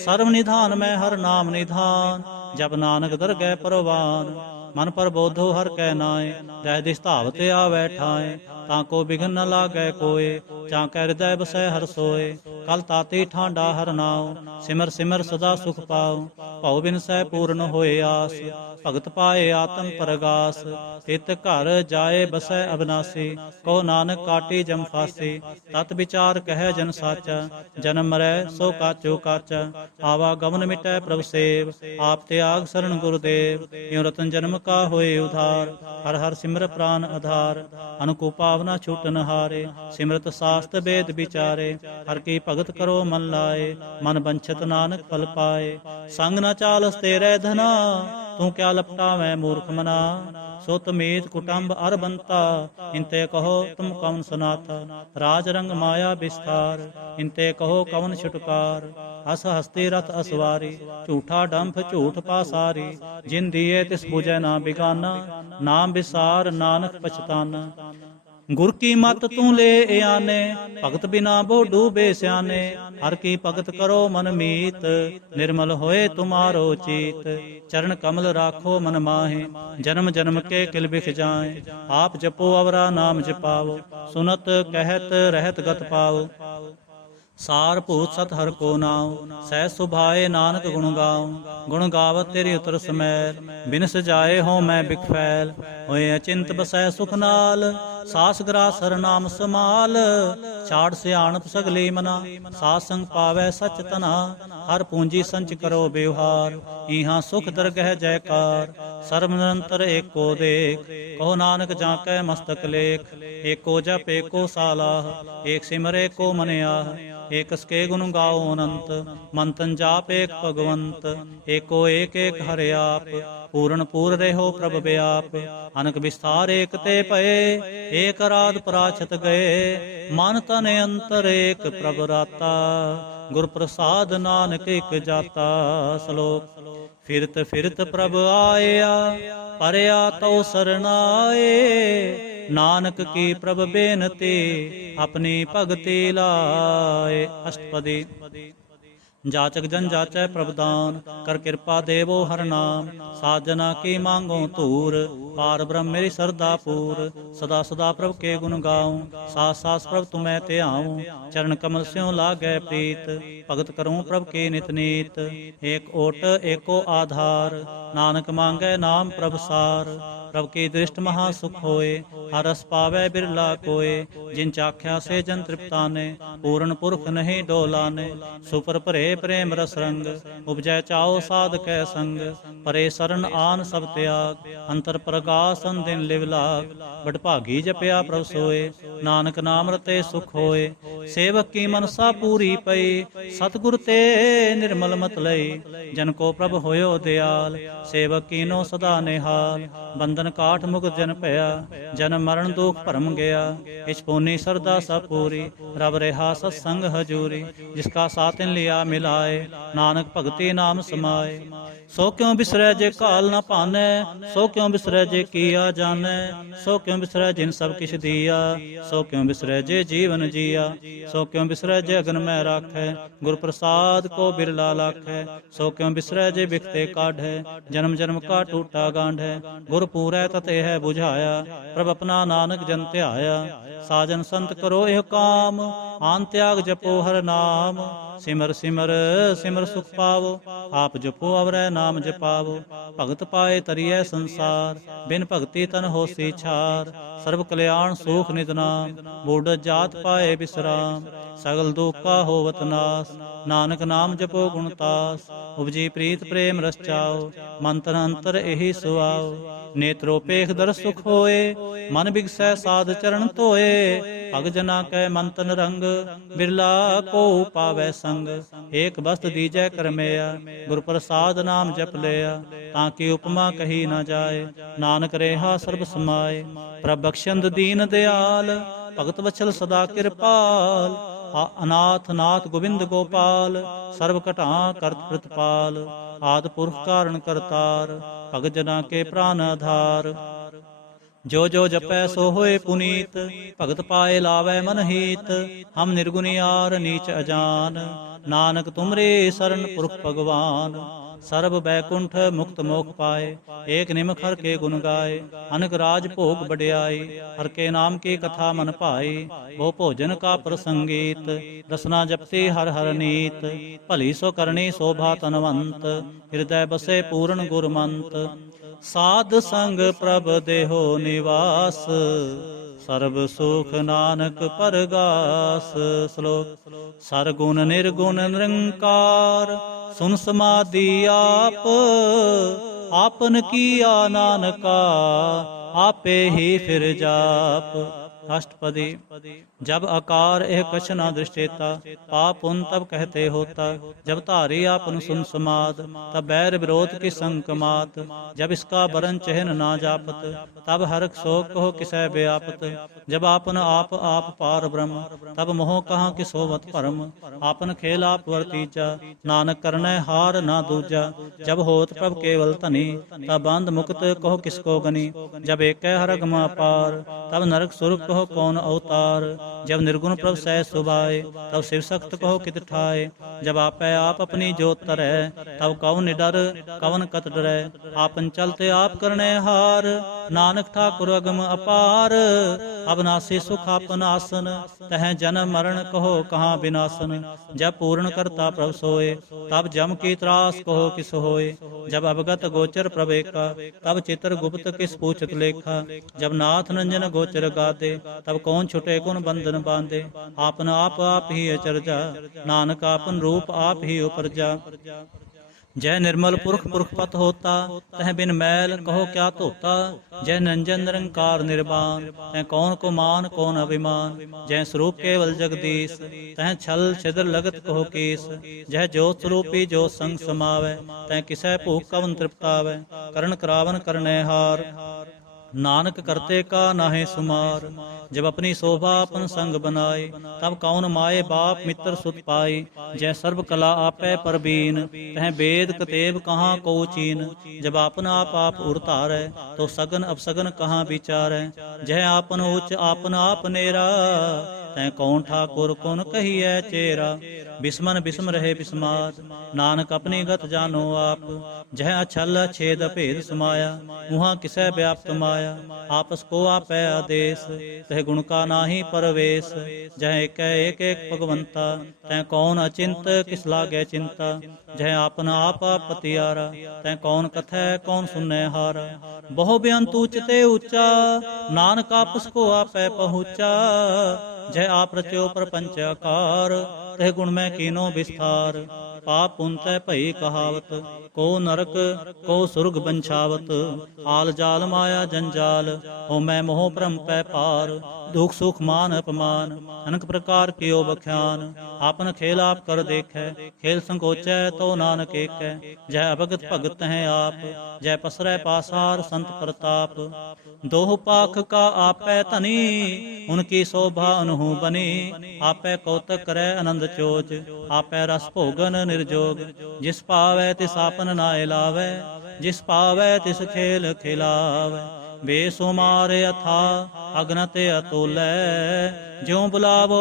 सर्व निधान में हर नाम निधान, जब नानक दरगह परवान, मन पर बोधो हर कै नाए, जय दिस धावते आवै ठाए, ताको बिघन न लागै कोय, चाकै हृदय बसै हर सोए, कल ताती ठांडा हर नाव, सिमर सिमर सदा सुख पाओ, भव बिन सै पूर्ण होए आस, भगत पाए आत्म परगास, तित घर जाए बसै अबनासी, को नानक काटी जम फासी, तत विचार कह जन साचा, जन्म मरै सो काचो काचा, आवागमन मिटै प्रभु सेव, आप त्याग शरण गुरुदेव, यूं रतन जन्म का होए उधार, हर हर सिमर प्राण आधार, अनुकूपावना छूटन हारे, सिमरत शास्त्र वेद विचारे, हर की भगत करो मन लाए, मन बंछत नानक फल पाए, संग न चालस तेरे धना, तू क्या लपटावै मूर्ख मना, सुत मीत कुटुंब अर बंता, इनते कहो तुम कौन सनाथा, राज रंग माया विस्तार, इनते कहो कौन छुटकार, हस हस्ती रथ असवारी, झूठा डंफ झूठ पासारी, जिन दिए तिस बुझै ना बिगाना, नाम विसार नानक पछताना, गुर की मत तू ले आने, भगत बिना बो डूबे स्याने, हर की भगत करो मन मीत, निर्मल होए तुम्हारो चीत, चरण कमल राखो मन माहे, जन्म जन्म के किल बिख जाए, आप जपो अवरा नाम जपाओ, सुनत कहत रहत गत पाओ, सार भूत सत हर को नाव, सह सुभाए नानक गुण गाओ, गुण गावत तेरी उतर समैल, बिन सजाए हो मैं बिख फैल, होए अचिंत बसै सुख नाल, सास ग्रास हर नाम समाल, छाड़ सियाणप सगली मना, सास संग पावै सच तना, हर पूंजी संच करो व्यवहार, इहाँ सुख दरगह जयकार, सर्व निरंतर एको देख, कहो नानक जाकै मस्तक लेख, एको जप एको सालाह, एक सिमर एको मन आह, एकस के गुण गाओ अनंत। मंतन जाप एक भगवंत, एको एक एक हरे आप। पूर्ण पूर रहो प्रभ व्याप, अनक विस्तार एक ते पए। एक राध पराछत गए, मन तन अंतर एक प्रभ राता। गुर प्रसाद नानक एक जाता। श्लोक। फिरत फिरत प्रभ आया, परया तो सरनाए। नानक की प्रभ बेनती, अपनी भगति लाए। अष्टपदी। जाचक जन जाचै प्रभदान, कर कृपा देवो हर नाम। साजना की मांगो तूर, पार ब्रह्म मेरी सरदा पूर। सदा सदा प्रभ के गुण गाऊं, सास सास प्रभ तुम्हें ते आऊं। चरण कमल स्यों लागै प्रीत, भगत करूं प्रभ की नित नीत। एक ओट एको आधार, नानक मांगै नाम प्रभ सार। प्रभ की दृष्ट महा सुख होए, हर रस पावै बिरला कोय। जिन चाख्या से जन तृप्ताने, पूर्ण पुरख नहीं डोलाने। सुपर भरे प्रेम रस रंग, उपजै चाओ साध कै संग। परे सरन आन सब त्याग, अंतर प्रगासन दिन लिव लाग। बड़ भागी जपया प्रभ सोए, नानक नाम रते सुख होए। सेवक की मनसा पूरी पई, सतगुर ते निर्मल मत लई। जन को प्रभ होयो दयाल, सेवक कीनो सदा निहाल। बंधन काठ मुक्त जन भया, जन्म मरण दुख भरम गया। इच पुनी सरदा सब पूरी, रब रेहा सत्संग हजूरी। जिसका साथिन लिया मिलाए, नानक भगति नाम समाए। सो क्यों बिसरै जे काल न पानै, सो क्यों बिसरै जे किया जानै। सो क्यों बिसरै जिन सब किछ दिया, सो क्यों बिसरै जे जीवन जिया। सो क्यों बिसरै जे अगन में राखै, गुर प्रसाद को बिरला लाखै। सो क्यों बिसरै जे बिखते काढ़ै, जन्म जन्म का टूटा गांढै। गुर पूरै तते है बुझाया, प्रभ अपना नानक जन ध्याया। साजन संत करो एह काम, आन त्याग जपो हर नाम। सिमर सिमर सिमर सुख पावो, आप जपो अवरै नाम जपावो। भगत पाए तरियै संसार, बिन भगति तन होसी छार। सर्व कल्याण सुख नित नाम, बूढ़ जात पाए विश्राम। सगल दुख का होवत नाश, नानक नाम जपो गुणतास। उपजी प्रीत प्रेम रस चाओ, मंत्र अंतर एहि सुआओ। नेत्रो पेख दर सुख होए, मन बिगसै साध चरण धोए। भग जना कै मंतन रंग, बिरला को पावै संग। एक बस्त दीजै करमैया, गुर प्रसाद नाम जप लिया। ताकि उपमा कही न जाए, नानक रेहा सर्ब समाए। प्रभ बख्शंद दीन दयाल, भगत वत्सल सदा कृपाल। अनाथ नाथ गोविंद गोपाल, सर्व घटा करत प्रतिपाल। आदि पुरख कारण करतार, भगत जना के प्राण आधार। जो जो जपै सो होए पुनीत, भगत पाए लावै मन हीत। हम निर्गुनियार नीच अजान, नानक तुमरे शरण पुरख भगवान। सर्व बैकुंठ मुक्त मोख पाए, एक निमख हर के गुण गाए। अनक राज भोग बड़ियाई, हर के नाम की कथा मन भाई। वो भोजन का प्रसंगीत, रसना जपती हर हर नीत। भली सो करनी शोभा तनवंत, हृदय बसे पूर्ण गुरमंत। साध संग प्रभ देहो निवास, सर्व सुख नानक परगास। श्लोक। सरगुण निर्गुण निरंकार, सुन समाधि आप। आपन किया नानका, आपे ही फिर जाप। अष्टपदी। जब आकार एह कछ न दृष्टेता, पाप पुन तब कहते होता। जब धारी आपन सुन समाद, तब बैर विरोध की संक मात। जब इसका बरन चहन ना जापत, तब हरक शोक कहो किसै व्यापत। जब आपन आप आप पार ब्रह्म, तब मोह कहाँ कि सोवत भरम। आपन खेल आप वर्तीजा, नानक करनै हार ना दूजा। जब होत प्रभ केवल धनी, तब बंध मुक्त कहो किसको गनी। जब एक हर अगम अपार, तब नरक सुरक कहो कौन अवतार। जब निर्गुण प्रभ सह सुभाए, तब शिव सख्त कहो कित ठाए। जब आपै आप अपनी जोत तरै, तब कौन निडर कवन कत डरै। आपन चलते आप करने हार, नानक ठाकुर अगम अपार। अविनाशी सुख आपन आसन, तह जन्म मरण कहो कहाँ विनाशन। जब पूर्ण करता प्रभ सोए, तब जम की त्रास कहो किस होए। जब अवगत गोचर प्रभ एका, तब चित्र गुप्त किस पूछत लेखा। जब नाथ नंजन गोचर गादे, तब कौन छुटे कौन बंधन बांधे। आपन आप आप ही अचरजा, नानक आपन रूप आप ही उपरजा। जय निर्मल पुरख पुरख पत होता, तह बिन मैल कहो क्या धोता। जय निरंजन निरंकार निर्वाण, तह कौन को मान कौन अभिमान। जय स्वरूप केवल जगदीश, तह छल छिद्र लगत कहो कीस। जय ज्योत स्वरूपी जो संग समावै, तह किसै भूख कवन तृप्तावै। करण करावन करने हार, नानक करते का नाहे सुमार। जब अपनी शोभा अपन संग बनाए, तब कौन माए बाप मित्र सुत पाए। जय सर्व कला आपै परबीन, तह वेद कतेब कहाँ को चीन। जब आपन आप उरतारै, तो सगन अपसगन कहाँ विचारै। जय आपन उच्च आपन आप नेरा, तै कौन ठाकुर कौन कहिए चेरा। बिस्मन बिस्म रहे बिस्माद, नानक अपनी गत जानो आप। जय अछल छेद भेद समाया, मुहा किसै व्याप्त माया। आपस को आपै आदेश, तह गुण का नाहि परवेश। जय एक एक भगवंता, तै कौन अचिंत किस लागे चिंता। जय आपन आप पतियारा, तै कौन कथै कौन सुनै हारा। बहु बेअंत उचते ऊंचा, नानक आपस को आपै पहुँचा। जय आप रच्यो प्रपंच आकार, तह गुण में कीनो विस्तार। पाप पुंतै भई कहावत, को नरक को सुरग बंछावत। आल जाल माया जंजाल, हो मैं मोह भ्रम पै पार। दुख सुख मान अपमान, अनक प्रकार कियो बख्यान। आपन खेल आप कर देखै, खेल संकोचै तो नानक एकै। जय अभगत भगत हैं आप, जय पसरै पासार संत प्रताप। दोह पाख का आपै धनी, उनकी शोभा अनहु बनी। आपै कौतक करै आनंद चोज, आपै रस भोगन निर्जोग। जिस पावै तिस आपन नाय लावै, जिस पावै तिस खेल खिलावै। बेसुमार अथा अगनत अतुलै, ज्यों बुलावो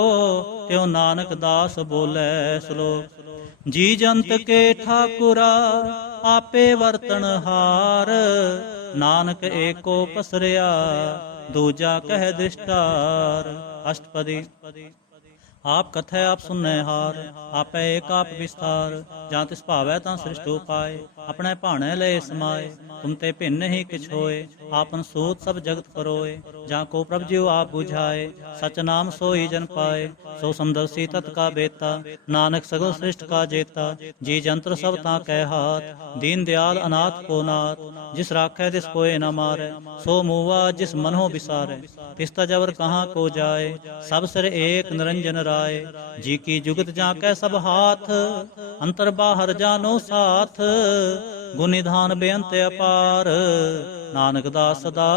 त्यों नानक दास बोलै। श्लोक। जी जंत के ठाकुरा, आपे वर्तन हार। नानक एको पसरिया, दूजा कह दृष्टार। अष्टपदी। आप कथै आप सुननै हार, आपै एक आप विस्तार। जां तिस भावै तां सृष्ट उपाय, अपने भाणै लय समाए। तुम ते भिन्न ही किछ होए, आपन सूत सब जगत परोए। जां को प्रभ जियो आप बुझाए, सच नाम सोई जन पाए। सो समदर्शी तत् का बेता, नानक सगल सृष्ट का जेता। जी जंत्र सब तां कै हाथ, दीन दयाल अनाथ को नाथ। जिस राखै तिस कोय न मारै, सो मूवा जिस मनहो बिसारै। तिस तजवर कहाँ को जाए, सब सिर एक निरंजन राय। जी की जुगत जाकै सब हाथ, अंतर बाहर जानो साथ। गुण निधान बेअंत अपार, नानक दास सदा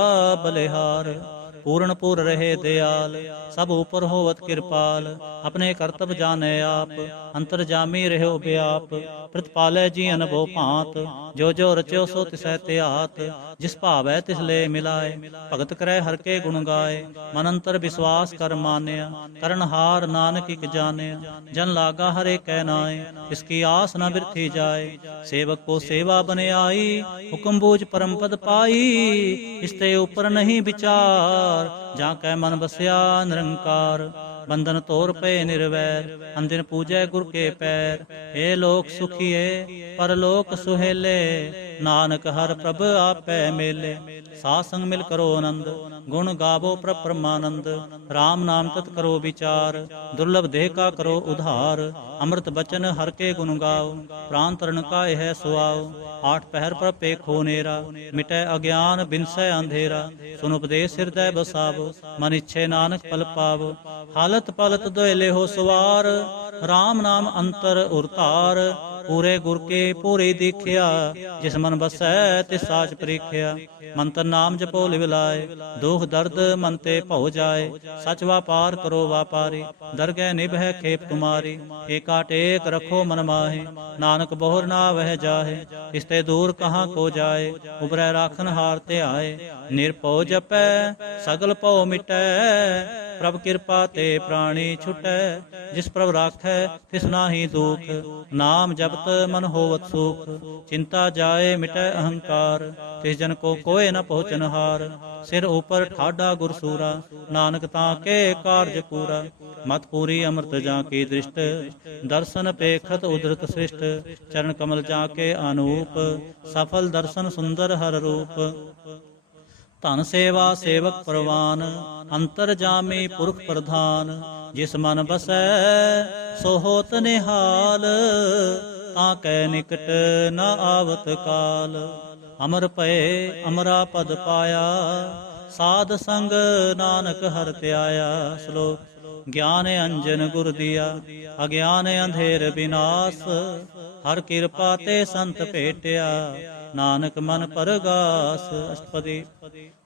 बलिहार। पूर्ण पूर रहे दयाल, सब ऊपर होवत कृपाल। अपने कर्तव्य जाने आप, अंतर जामी रहो व्याप। प्रतिपालै जी अनभो भांत, जो जो रच्यो सो तिसै त्यात। जिस भावै तिस ले मिलाए, भगत करै हर के गुण गाए। मन अंतर विश्वास कर मान्या, करन हार नानक इक जान्या। जन लागा हरे कै नाय, इसकी आस न बिरथी जाए। सेवक को सेवा बने आई, हुक्म बूझ परम पद पाई। इसते ऊपर नहीं विचार, जाकै मन बसिया निरंकार। बंधन तोर पे निर्वैर, अंदिन पूजै गुर के पैर। हे लोक सुखिए परलोक सुहेले, नानक हर प्रभ आपै मेले। साथ संग मिल करो आनंद, गुण गावो प्रभ परमानंद। राम नाम तत् करो विचार, दुर्लभ देह का करो उधार। अमृत बचन हर के गुण गाओ, प्राण तरण का यह सुआओ। आठ पहर पर पेखो नेरा, मिटै अज्ञान बिनसै अंधेरा। सुन उपदेश हृदय बसावो, मन इच्छे नानक पल पावो। हालत पलत दोयले हो सवार, राम नाम अंतर उरतार। पूरे गुर के पूरी दीखिया, जिस मन बसै तिस साच परीखिया। मंत्र नाम जपो लिव लाए, दुख दर्द मन ते भौ जाए। सच व्यापार करो व्यापारी, दरगह निभै खेप तुम्हारी। एका टेक रखो मन माहे, नानक बोहर ना वह जाहे। इसते दूर कहाँ को जाए, उबरै राखन हार ते आए। निरभौ जपै सगल भौ मिटै, प्रभ कृपा ते प्राणी छुटै। जिस प्रभ राखै तिस नाहि दुख, नाम जपत मन होवत सुख। चिंता जाए मिटै अहंकार, तिस जन को कोय न पहुँचन हार। सिर ऊपर ठाडा गुरसूरा, नानक ताके कार्य पूरा। मत पूरी अमृत जाकी दृष्ट, दर्शन पेखत उधृत सृष्ट। चरण कमल जाके अनूप, सफल दर्शन सुंदर हर रूप। धन सेवा सेवक परवान, अंतर जामी पुरख प्रधान। जिस मन बसै सो होत निहाल, ਤਾਂ ਕੈ ਨਿਕਟ ਨ ਆਵਤ ਕਾਲ। ਅਮਰ ਭਏ ਅਮਰਾ ਪਦ ਪਾਇਆ, ਸਾਧ ਸੰਗ ਨਾਨਕ ਹਰਿ ਧਿਆਇਆ। ਸ਼ਲੋਕ ਗਿਆਨ ਅੰਜਨ ਗੁਰ ਦੀਆ, ਅਗਿਆਨ ਅੰਧੇਰ ਵਿਨਾਸ਼। ਹਰ ਕਿਰਪਾ ਤੇ ਸੰਤ ਭੇਟਿਆ, ਨਾਨਕ ਮਨ ਪਰਗਾਸ। ਅਸ਼ਟਪਦੀ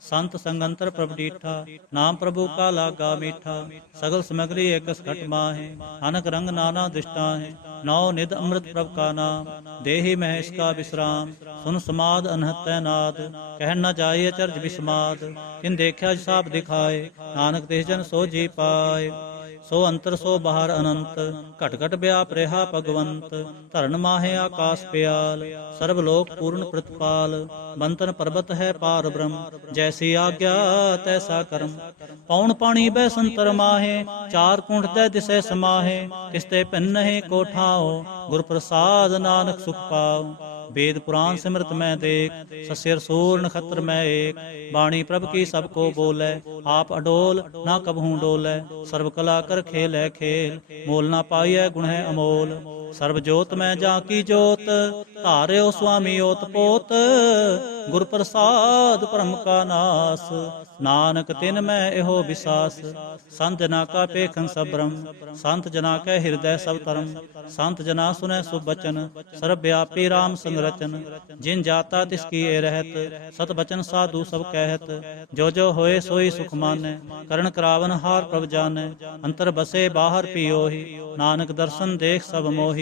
ਸੰਤ ਸੰਗੰਤਰ ਪ੍ਰਭ ਡੀਠਾ, ਨਾਮ ਪ੍ਰਭੂ ਕਾ ਲਾਗਾ ਮੀਠਾ। ਸਗਲ ਸਮਗਰੀ ਏਕਸ ਘਟ ਮਾਹੇ, ਅਨਕ ਰੰਗ ਨਾਨਾ ਦ੍ਰਿਸ਼ਟਾ ਹੈ। ਨੌ ਨਿਧ ਅੰਮ੍ਰਿਤ ਪ੍ਰਭ ਕਾ ਨਾਮ, ਦੇहि ਮਹਿ ਇਸਕਾ ਵਿਸਰਾਮ। ਸੁਨ ਸਮਾਦ ਅਨਹਤੈ ਨਾਦ, ਕਹਿ ਨ ਜਾਏ ਅਚਰਜ ਵਿਸਮਾਦ। ਤਿਨ ਦੇਖਿਆ ਸਾਬ ਦਿਖਾਏ, ਨਾਨਕ ਤਿਸ ਜਨ ਸੋ ਜੀ ਪਾਏ। ਸੋ ਅੰਤਰ ਸੋ ਬਾਹਰ ਅਨੰਤ, ਘਟ ਘਟ ਵਿਆਪ ਰਿਹਾ ਭਗਵੰਤ। ਧਰਨ ਮਾਹੇ ਆਕਾਸ ਪਿਆਲ, ਸਰਬ ਲੋਕ ਪੂਰਨ ਪ੍ਰਤਪਾਲ। ਬੰਤਨ ਪਰਬਤ ਹੈ ਪਾਰ ਬ੍ਰਹਮ, ਜੈਸੀ ਆਗਿਆ ਤੈਸਾ ਕਰਮ। ਪੌਣ ਪਾਣੀ ਬੈ ਸੰਤਰ ਮਾਹੇ, ਚਾਰ ਕੁੰਠ ਤੈ ਦਿਸੈ ਸਮਾਹੇ। ਤਿਸ ਤੇ ਭਿੰਨ ਨਹੀਂ ਕੋ ਠਾਓ, ਗੁਰ ਪ੍ਰਸਾਦ ਨਾਨਕ ਸੁਖ ਪਾਓ। वेद पुराण सिमरत मैं देख, सस्यर सूर नक्षत्र मैं एक। बाणी प्रभ की सबको बोलै, आप अडोल ना कबहूँ डोलै। सर्व कला कर खेलै खेल, मोल ना पाइयै गुण है अमोल। सर्व जोत मैं जा की जोत, धार्यो स्वामी ओत पोत। गुर प्रसाद परम का नास, नानक तिन मैं एहो विसास। संत जना का पेखन सब ब्रह्म, संत जना कै हृदय सब धर्म। संत जना सुनै शुभ बचन, सर्वव्यापी राम संग रचन। जिन जाता तिसकी ए रहत, सत बचन साधु सब कहत। जो जो होए सोई सुख मानै, करण करावन हार प्रभ जानै। अंतर बसे बाहर पियोहि, नानक दर्शन देख सब मोहि।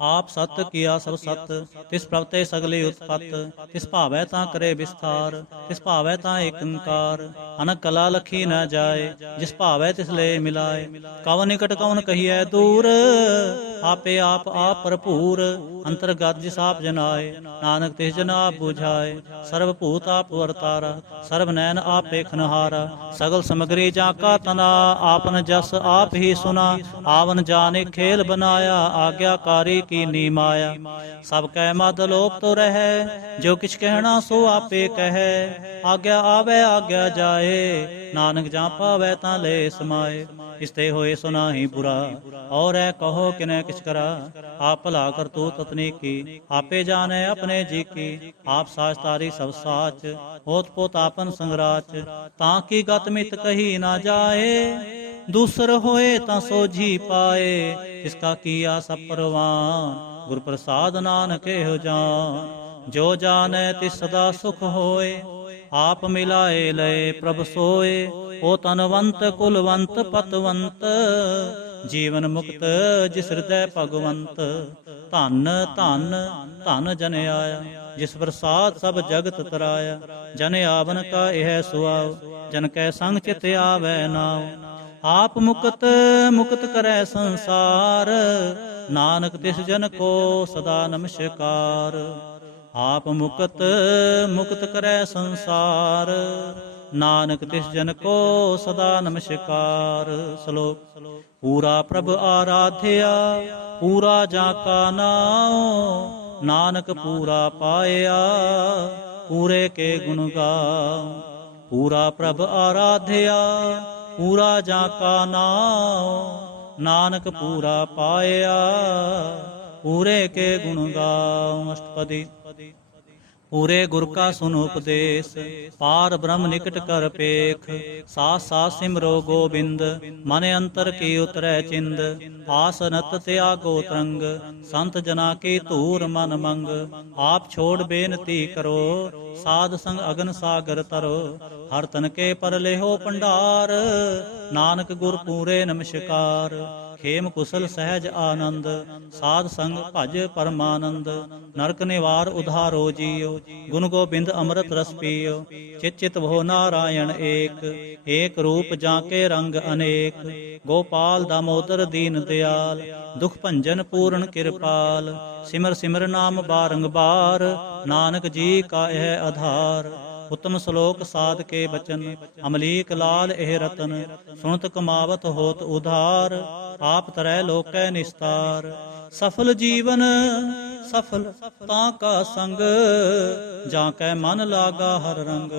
आप सत किया सब सत, तिस प्रभ ते सगली उत्पत। तिस भावै तां करे विस्तार, तिस भावै तां एक ओंकार। अनक कला लखी न जाए, जिस भावै तिस ले मिलाए। कवन निकट कवन कहिए दूर, आपे आप भरपूर। अंतरगत जिस आप जनाए, नानक तिस जन आप बुझाए। सर्व भूत आप वरतारा, सर्व नैन आप देखनहारा। सगल समग्री जाका तना, आपन जस आप ही सुना। आवन जाने खेल बनाया, आज्ञाकारी कीनी माया। सब कह मद लोक तो रह, जो किछ कहना सो आपे कह। आज्ञा आवे आज्ञा जाए, नानक जा पावै तां ले समाए। इसते होए सुनाही बुरा, और है कहो किने किछ करा। आप भला कर तू ततनी की, आपे जाने अपने जी की। आप साच तारी सब साच, ओत पोत आपन संगराच। ताकि गत मित कही ना जाए, दूसर होए तां सोझी पाए। इसका किया सब परवान, गुर प्रसाद नानक एहो जान। जो जाने तिस सदा सुख होए, आप मिलाए लय प्रभ सोए। ओ तनवंत कुलवंत पतवंत, जीवन मुक्त जिस हृदय भगवंत। धन धन धन जन आया, जिस प्रसाद सब जगत तराया। जन आवन का यह सुआव, जन कै संग चित आवै नाव। आप मुक्त मुक्त करै संसार, नानक तिस जन को सदा नमस्कार। आप मुक्त मुक्त करै संसार, नानक तिस जन को सदा नमस्कार। श्लोक पूरा प्रभ आराध्या, पूरा जाका नाम। नानक पूरा पाया, पूरे के गुण गाओ। पूरा प्रभ आराध्या, पूरा जाका नाम। नानक पूरा पाया, पूरे के गुण गाओ। अष्टपदी पूरे गुर का सुन उपदेश, पार ब्रह्म निकट कर पेख। सास सास सिमरो गोबिंद, मन अंतर की उतरै चिंद। आसनत त्यागो तरंग, संत जना की धूर मन मंग। आप छोड़ बेनती करो, साध संग अगन सागर तरो। हर तन के पर लेहो भंडार, नानक गुर पूरे नमस्कार। खेम कुशल सहज आनंद, साध संग भज परमानंद। नरक निवार उधारो जियो, गुण गोबिंद अमृत रस पियो। चित चित भो नारायण एक, एक रूप जाके रंग अनेक। गोपाल दामोदर दीन दयाल, दुख भंजन पूर्ण कृपाल। सिमर सिमर नाम बारंबार, नानक जी का यह आधार। उत्तम श्लोक साध के बचन, अमलीक लाल एह रतन। सुनत कमावत होत उधार, आप तरह लोकै निस्तार। सफल जीवन सफल तां का संग, जाकै मन लागा हर रंग।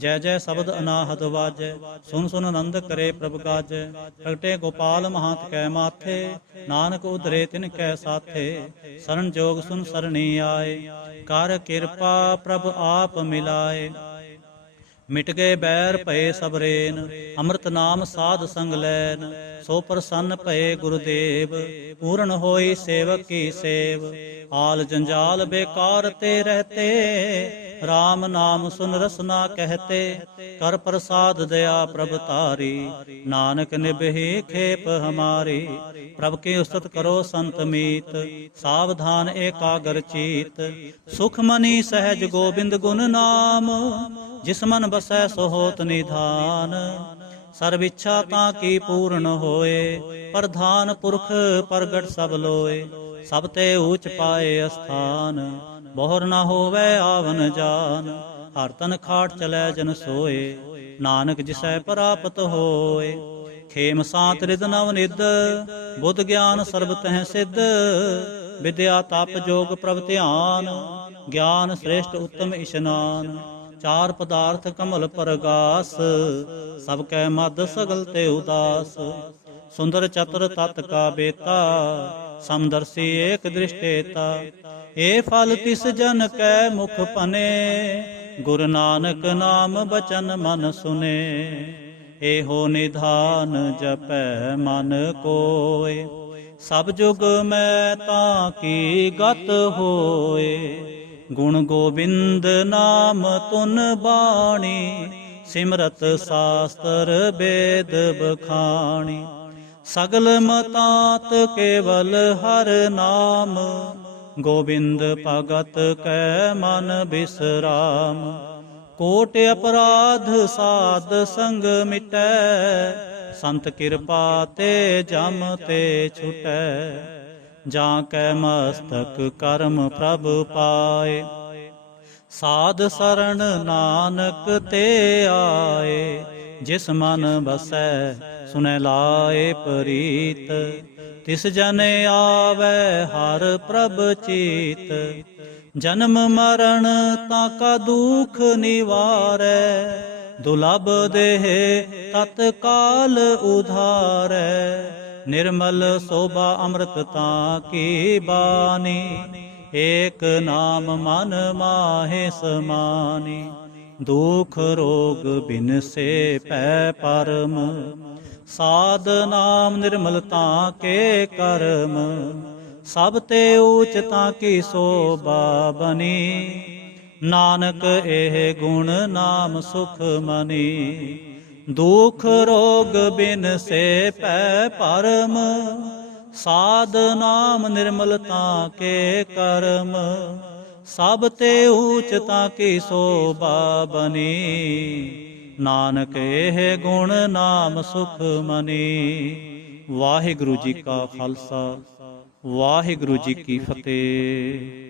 ਜੈ ਜੈ ਸ਼ਬਦ ਅਨਾਹਦ ਵਾਜੈ। ਸੁਨ ਸੁਨ ਆਨੰਦ ਕਰੇ ਪ੍ਰਭ ਗਾਜੈ। ਪ੍ਰਗਟੇ ਗੋਪਾਲ ਮਹੰਤ ਕੈ ਮਾਥੇ, ਨਾਨਕ ਉਧਰੇ ਤਿਨ ਕੈ ਸਾਥੇ। ਸਰਣ ਜੋਗ ਸੁਨ ਸਰਣੀ ਆਏ, ਕਰ ਕਿਰਪਾ ਪ੍ਰਭ ਆਪ ਮਿਲਾਏ। ਮਿਟ ਗਏ ਬੈਰ ਭਏ ਸਭ ਰੇਨ, ਅੰਮ੍ਰਿਤ ਨਾਮ ਸਾਧ ਸੰਗ ਲੈਨ। ਸੋ ਪ੍ਰਸੰਨ ਭਏ ਗੁਰਦੇਵ, ਪੂਰਨ ਹੋਈ ਸੇਵਕ ਕੀ ਸੇਵ। ਆਲ ਜੰਜਾਲ ਬੇਕਾਰ ਤੇ ਰਹਤੇ, RAM ਨਾਮ ਸੁਨ ਰਸਨਾ ਕਹਤੇ। ਕਰ ਪ੍ਰਸਾਦ ਦਇਆ ਪ੍ਰਭ ਤਾਰੀ, ਨਾਨਕ ਨਿਭੇ ਖੇਪ ਹਮਾਰੀ। ਪ੍ਰਭ ਕੀ ਉਸਤਤ ਕਰੋ ਸੰਤ ਮੀਤ, ਸਾਵਧਾਨ ਏਕਾਗਰ ਚੀਤ। ਸੁਖ ਮਨੀ ਸਹਿਜ ਗੋਬਿੰਦ ਗੁਣ ਨਾਮ, ਜਿਸ ਮਨ ਬਸੈ ਸੋ ਹੋਤ ਨਿਧਾਨ। ਸਰਬ ਇੱਛਾ ਤਾਂ ਕੀ ਪੂਰਨ ਹੋਏ, ਪ੍ਰਧਾਨ ਪੁਰਖ ਪ੍ਰਗਟ ਸਭ ਲੋਏ। ਸਭ ਤੇ ਊਚ ਪਾਏ ਅਸਥਾਨ, ਬਹੁਰ ਨਾ ਹੋਵੇ ਆਵਨ ਜਾਨ। ਹਰ ਤਨ ਖਾਟ ਚਲੈ ਜਨ ਸੋਏ, ਨਾਨਕ ਜਿਸੈ ਪ੍ਰਾਪਤ ਹੋਏ। ਖੇਮ ਸਾਤ ਰਿਦ ਨਵ ਨਿਦ, ਬੁੱਧ ਗਿਆਨ ਸਰਬ ਤਹਿ ਸਿੱਧ। ਵਿਦਿਆ ਤਪ ਜੋਗ ਪ੍ਰਭ ਧਿਆਨ, ਗਿਆਨ ਸ੍ਰੇਸ਼ਟ ਉੱਤਮ ਇਸ਼ਨਾਨ। ਚਾਰ ਪਦਾਰਥ ਕਮਲ ਪਰਗਾਸ, ਸਭ ਕੈ ਮਦ ਸਗਲ ਤੇ ਉਦਾਸ। ਸੁੰਦਰ ਚਤੁਰ ਤਤ ਕਾ ਬੇਤਾ, ਸਮਦਰਸੀ ਏਕ ਦ੍ਰਿਸ਼ਟੇਤਾ। ਏ ਫਲ ਤਿਸ ਜਨ ਕੈ ਮੁਖ ਭਨੇ, ਗੁਰ ਨਾਨਕ ਨਾਮ ਬਚਨ ਮਨ ਸੁਨੇ। ਏਹੋ ਨਿਧਾਨ ਜਪੈ ਮਨ ਕੋਇ, ਸਭ ਜੁਗ ਮੈਂ ਤਾਂ ਕੀ ਗਤ ਹੋਏ। ਗੁਣ ਗੋਬਿੰਦ ਨਾਮ ਤੁਨ ਬਾਣੀ, ਸਿਮਰਤ ਸਾਸਤਰ ਬੇਦ ਬਖਾਣੀ। ਸਗਲ ਮਤਾਤ ਕੇਵਲ ਹਰ ਨਾਮ, ਗੋਬਿੰਦ ਭਗਤ ਕੈ ਮਨ ਬਿਸਰਾਮ। ਕੋਟ ਅਪਰਾਧ ਸਾਧ ਸੰਗ ਮਿਟੈ, ਸੰਤ ਕਿਰਪਾ ਤੇ ਜਮ ਤੇ ਛੁਟੈ। ਜਾਂ ਕੈ ਮਸਤਕ ਕਰਮ ਪ੍ਰਭ ਪਾਏ, ਸਾਧ ਸਰਣ ਨਾਨਕ ਤੇ ਆਏ। ਜਿਸ ਮਨ ਬਸੈ ਸੁਨੈ ਲਾਏ ਪ੍ਰੀਤ, ਤਿਸ ਜਨ ਆਵੈ ਹਰ ਪ੍ਰਭ ਚੀਤ। ਜਨਮ ਮਰਨ ਤਾਂ ਕਾ ਦੁਖ ਨਿਵਾਰੈ, ਦੁਲਭ ਦੇਹ ਤਤਕਾਲ ਉਧਾਰੈ। ਨਿਰਮਲ ਸੋਭਾ ਅੰਮ੍ਰਿਤ ਤਾਂ ਕੀ ਬਾਣੀ, ਏਕ ਨਾਮ ਮਨ ਮਾਹੇ ਸਮਾਨੀ। ਦੁਖ ਰੋਗ ਬਿਨ ਸੇ ਪੈ ਪਰਮ, ਸਾਧ ਨਾਮ ਨਿਰਮਲ ਤਾਂ ਕੇ ਕਰਮ। ਸਭ ਤੇ ਊਚ ਤਾਂ ਕੀ ਸੋਭਾ ਬਨੀ, ਨਾਨਕ ਇਹ ਗੁਣ ਨਾਮ ਸੁਖ ਮਨੀ। ਦੁਖ ਰੋਗ ਬਿਨ ਸੇ ਪੈ ਪਰਮ, ਸਾਧ ਨਾਮ ਨਿਰਮਲ ਤਾਂ ਕੇ ਕਰਮ। ਸਭ ਤੇ ਊਚ ਤਾਂ ਕੀ ਸੋਭਾ ਬਨੀ, ਨਾਨਕ ਇਹ ਗੁਣ ਨਾਮ ਸੁਖ ਮਨੀ। ਵਾਹਿਗੁਰੂ ਜੀ ਕਾ ਖਾਲਸਾ, ਵਾਹਿਗੁਰੂ ਜੀ ਕੀ ਫਤਿਹ।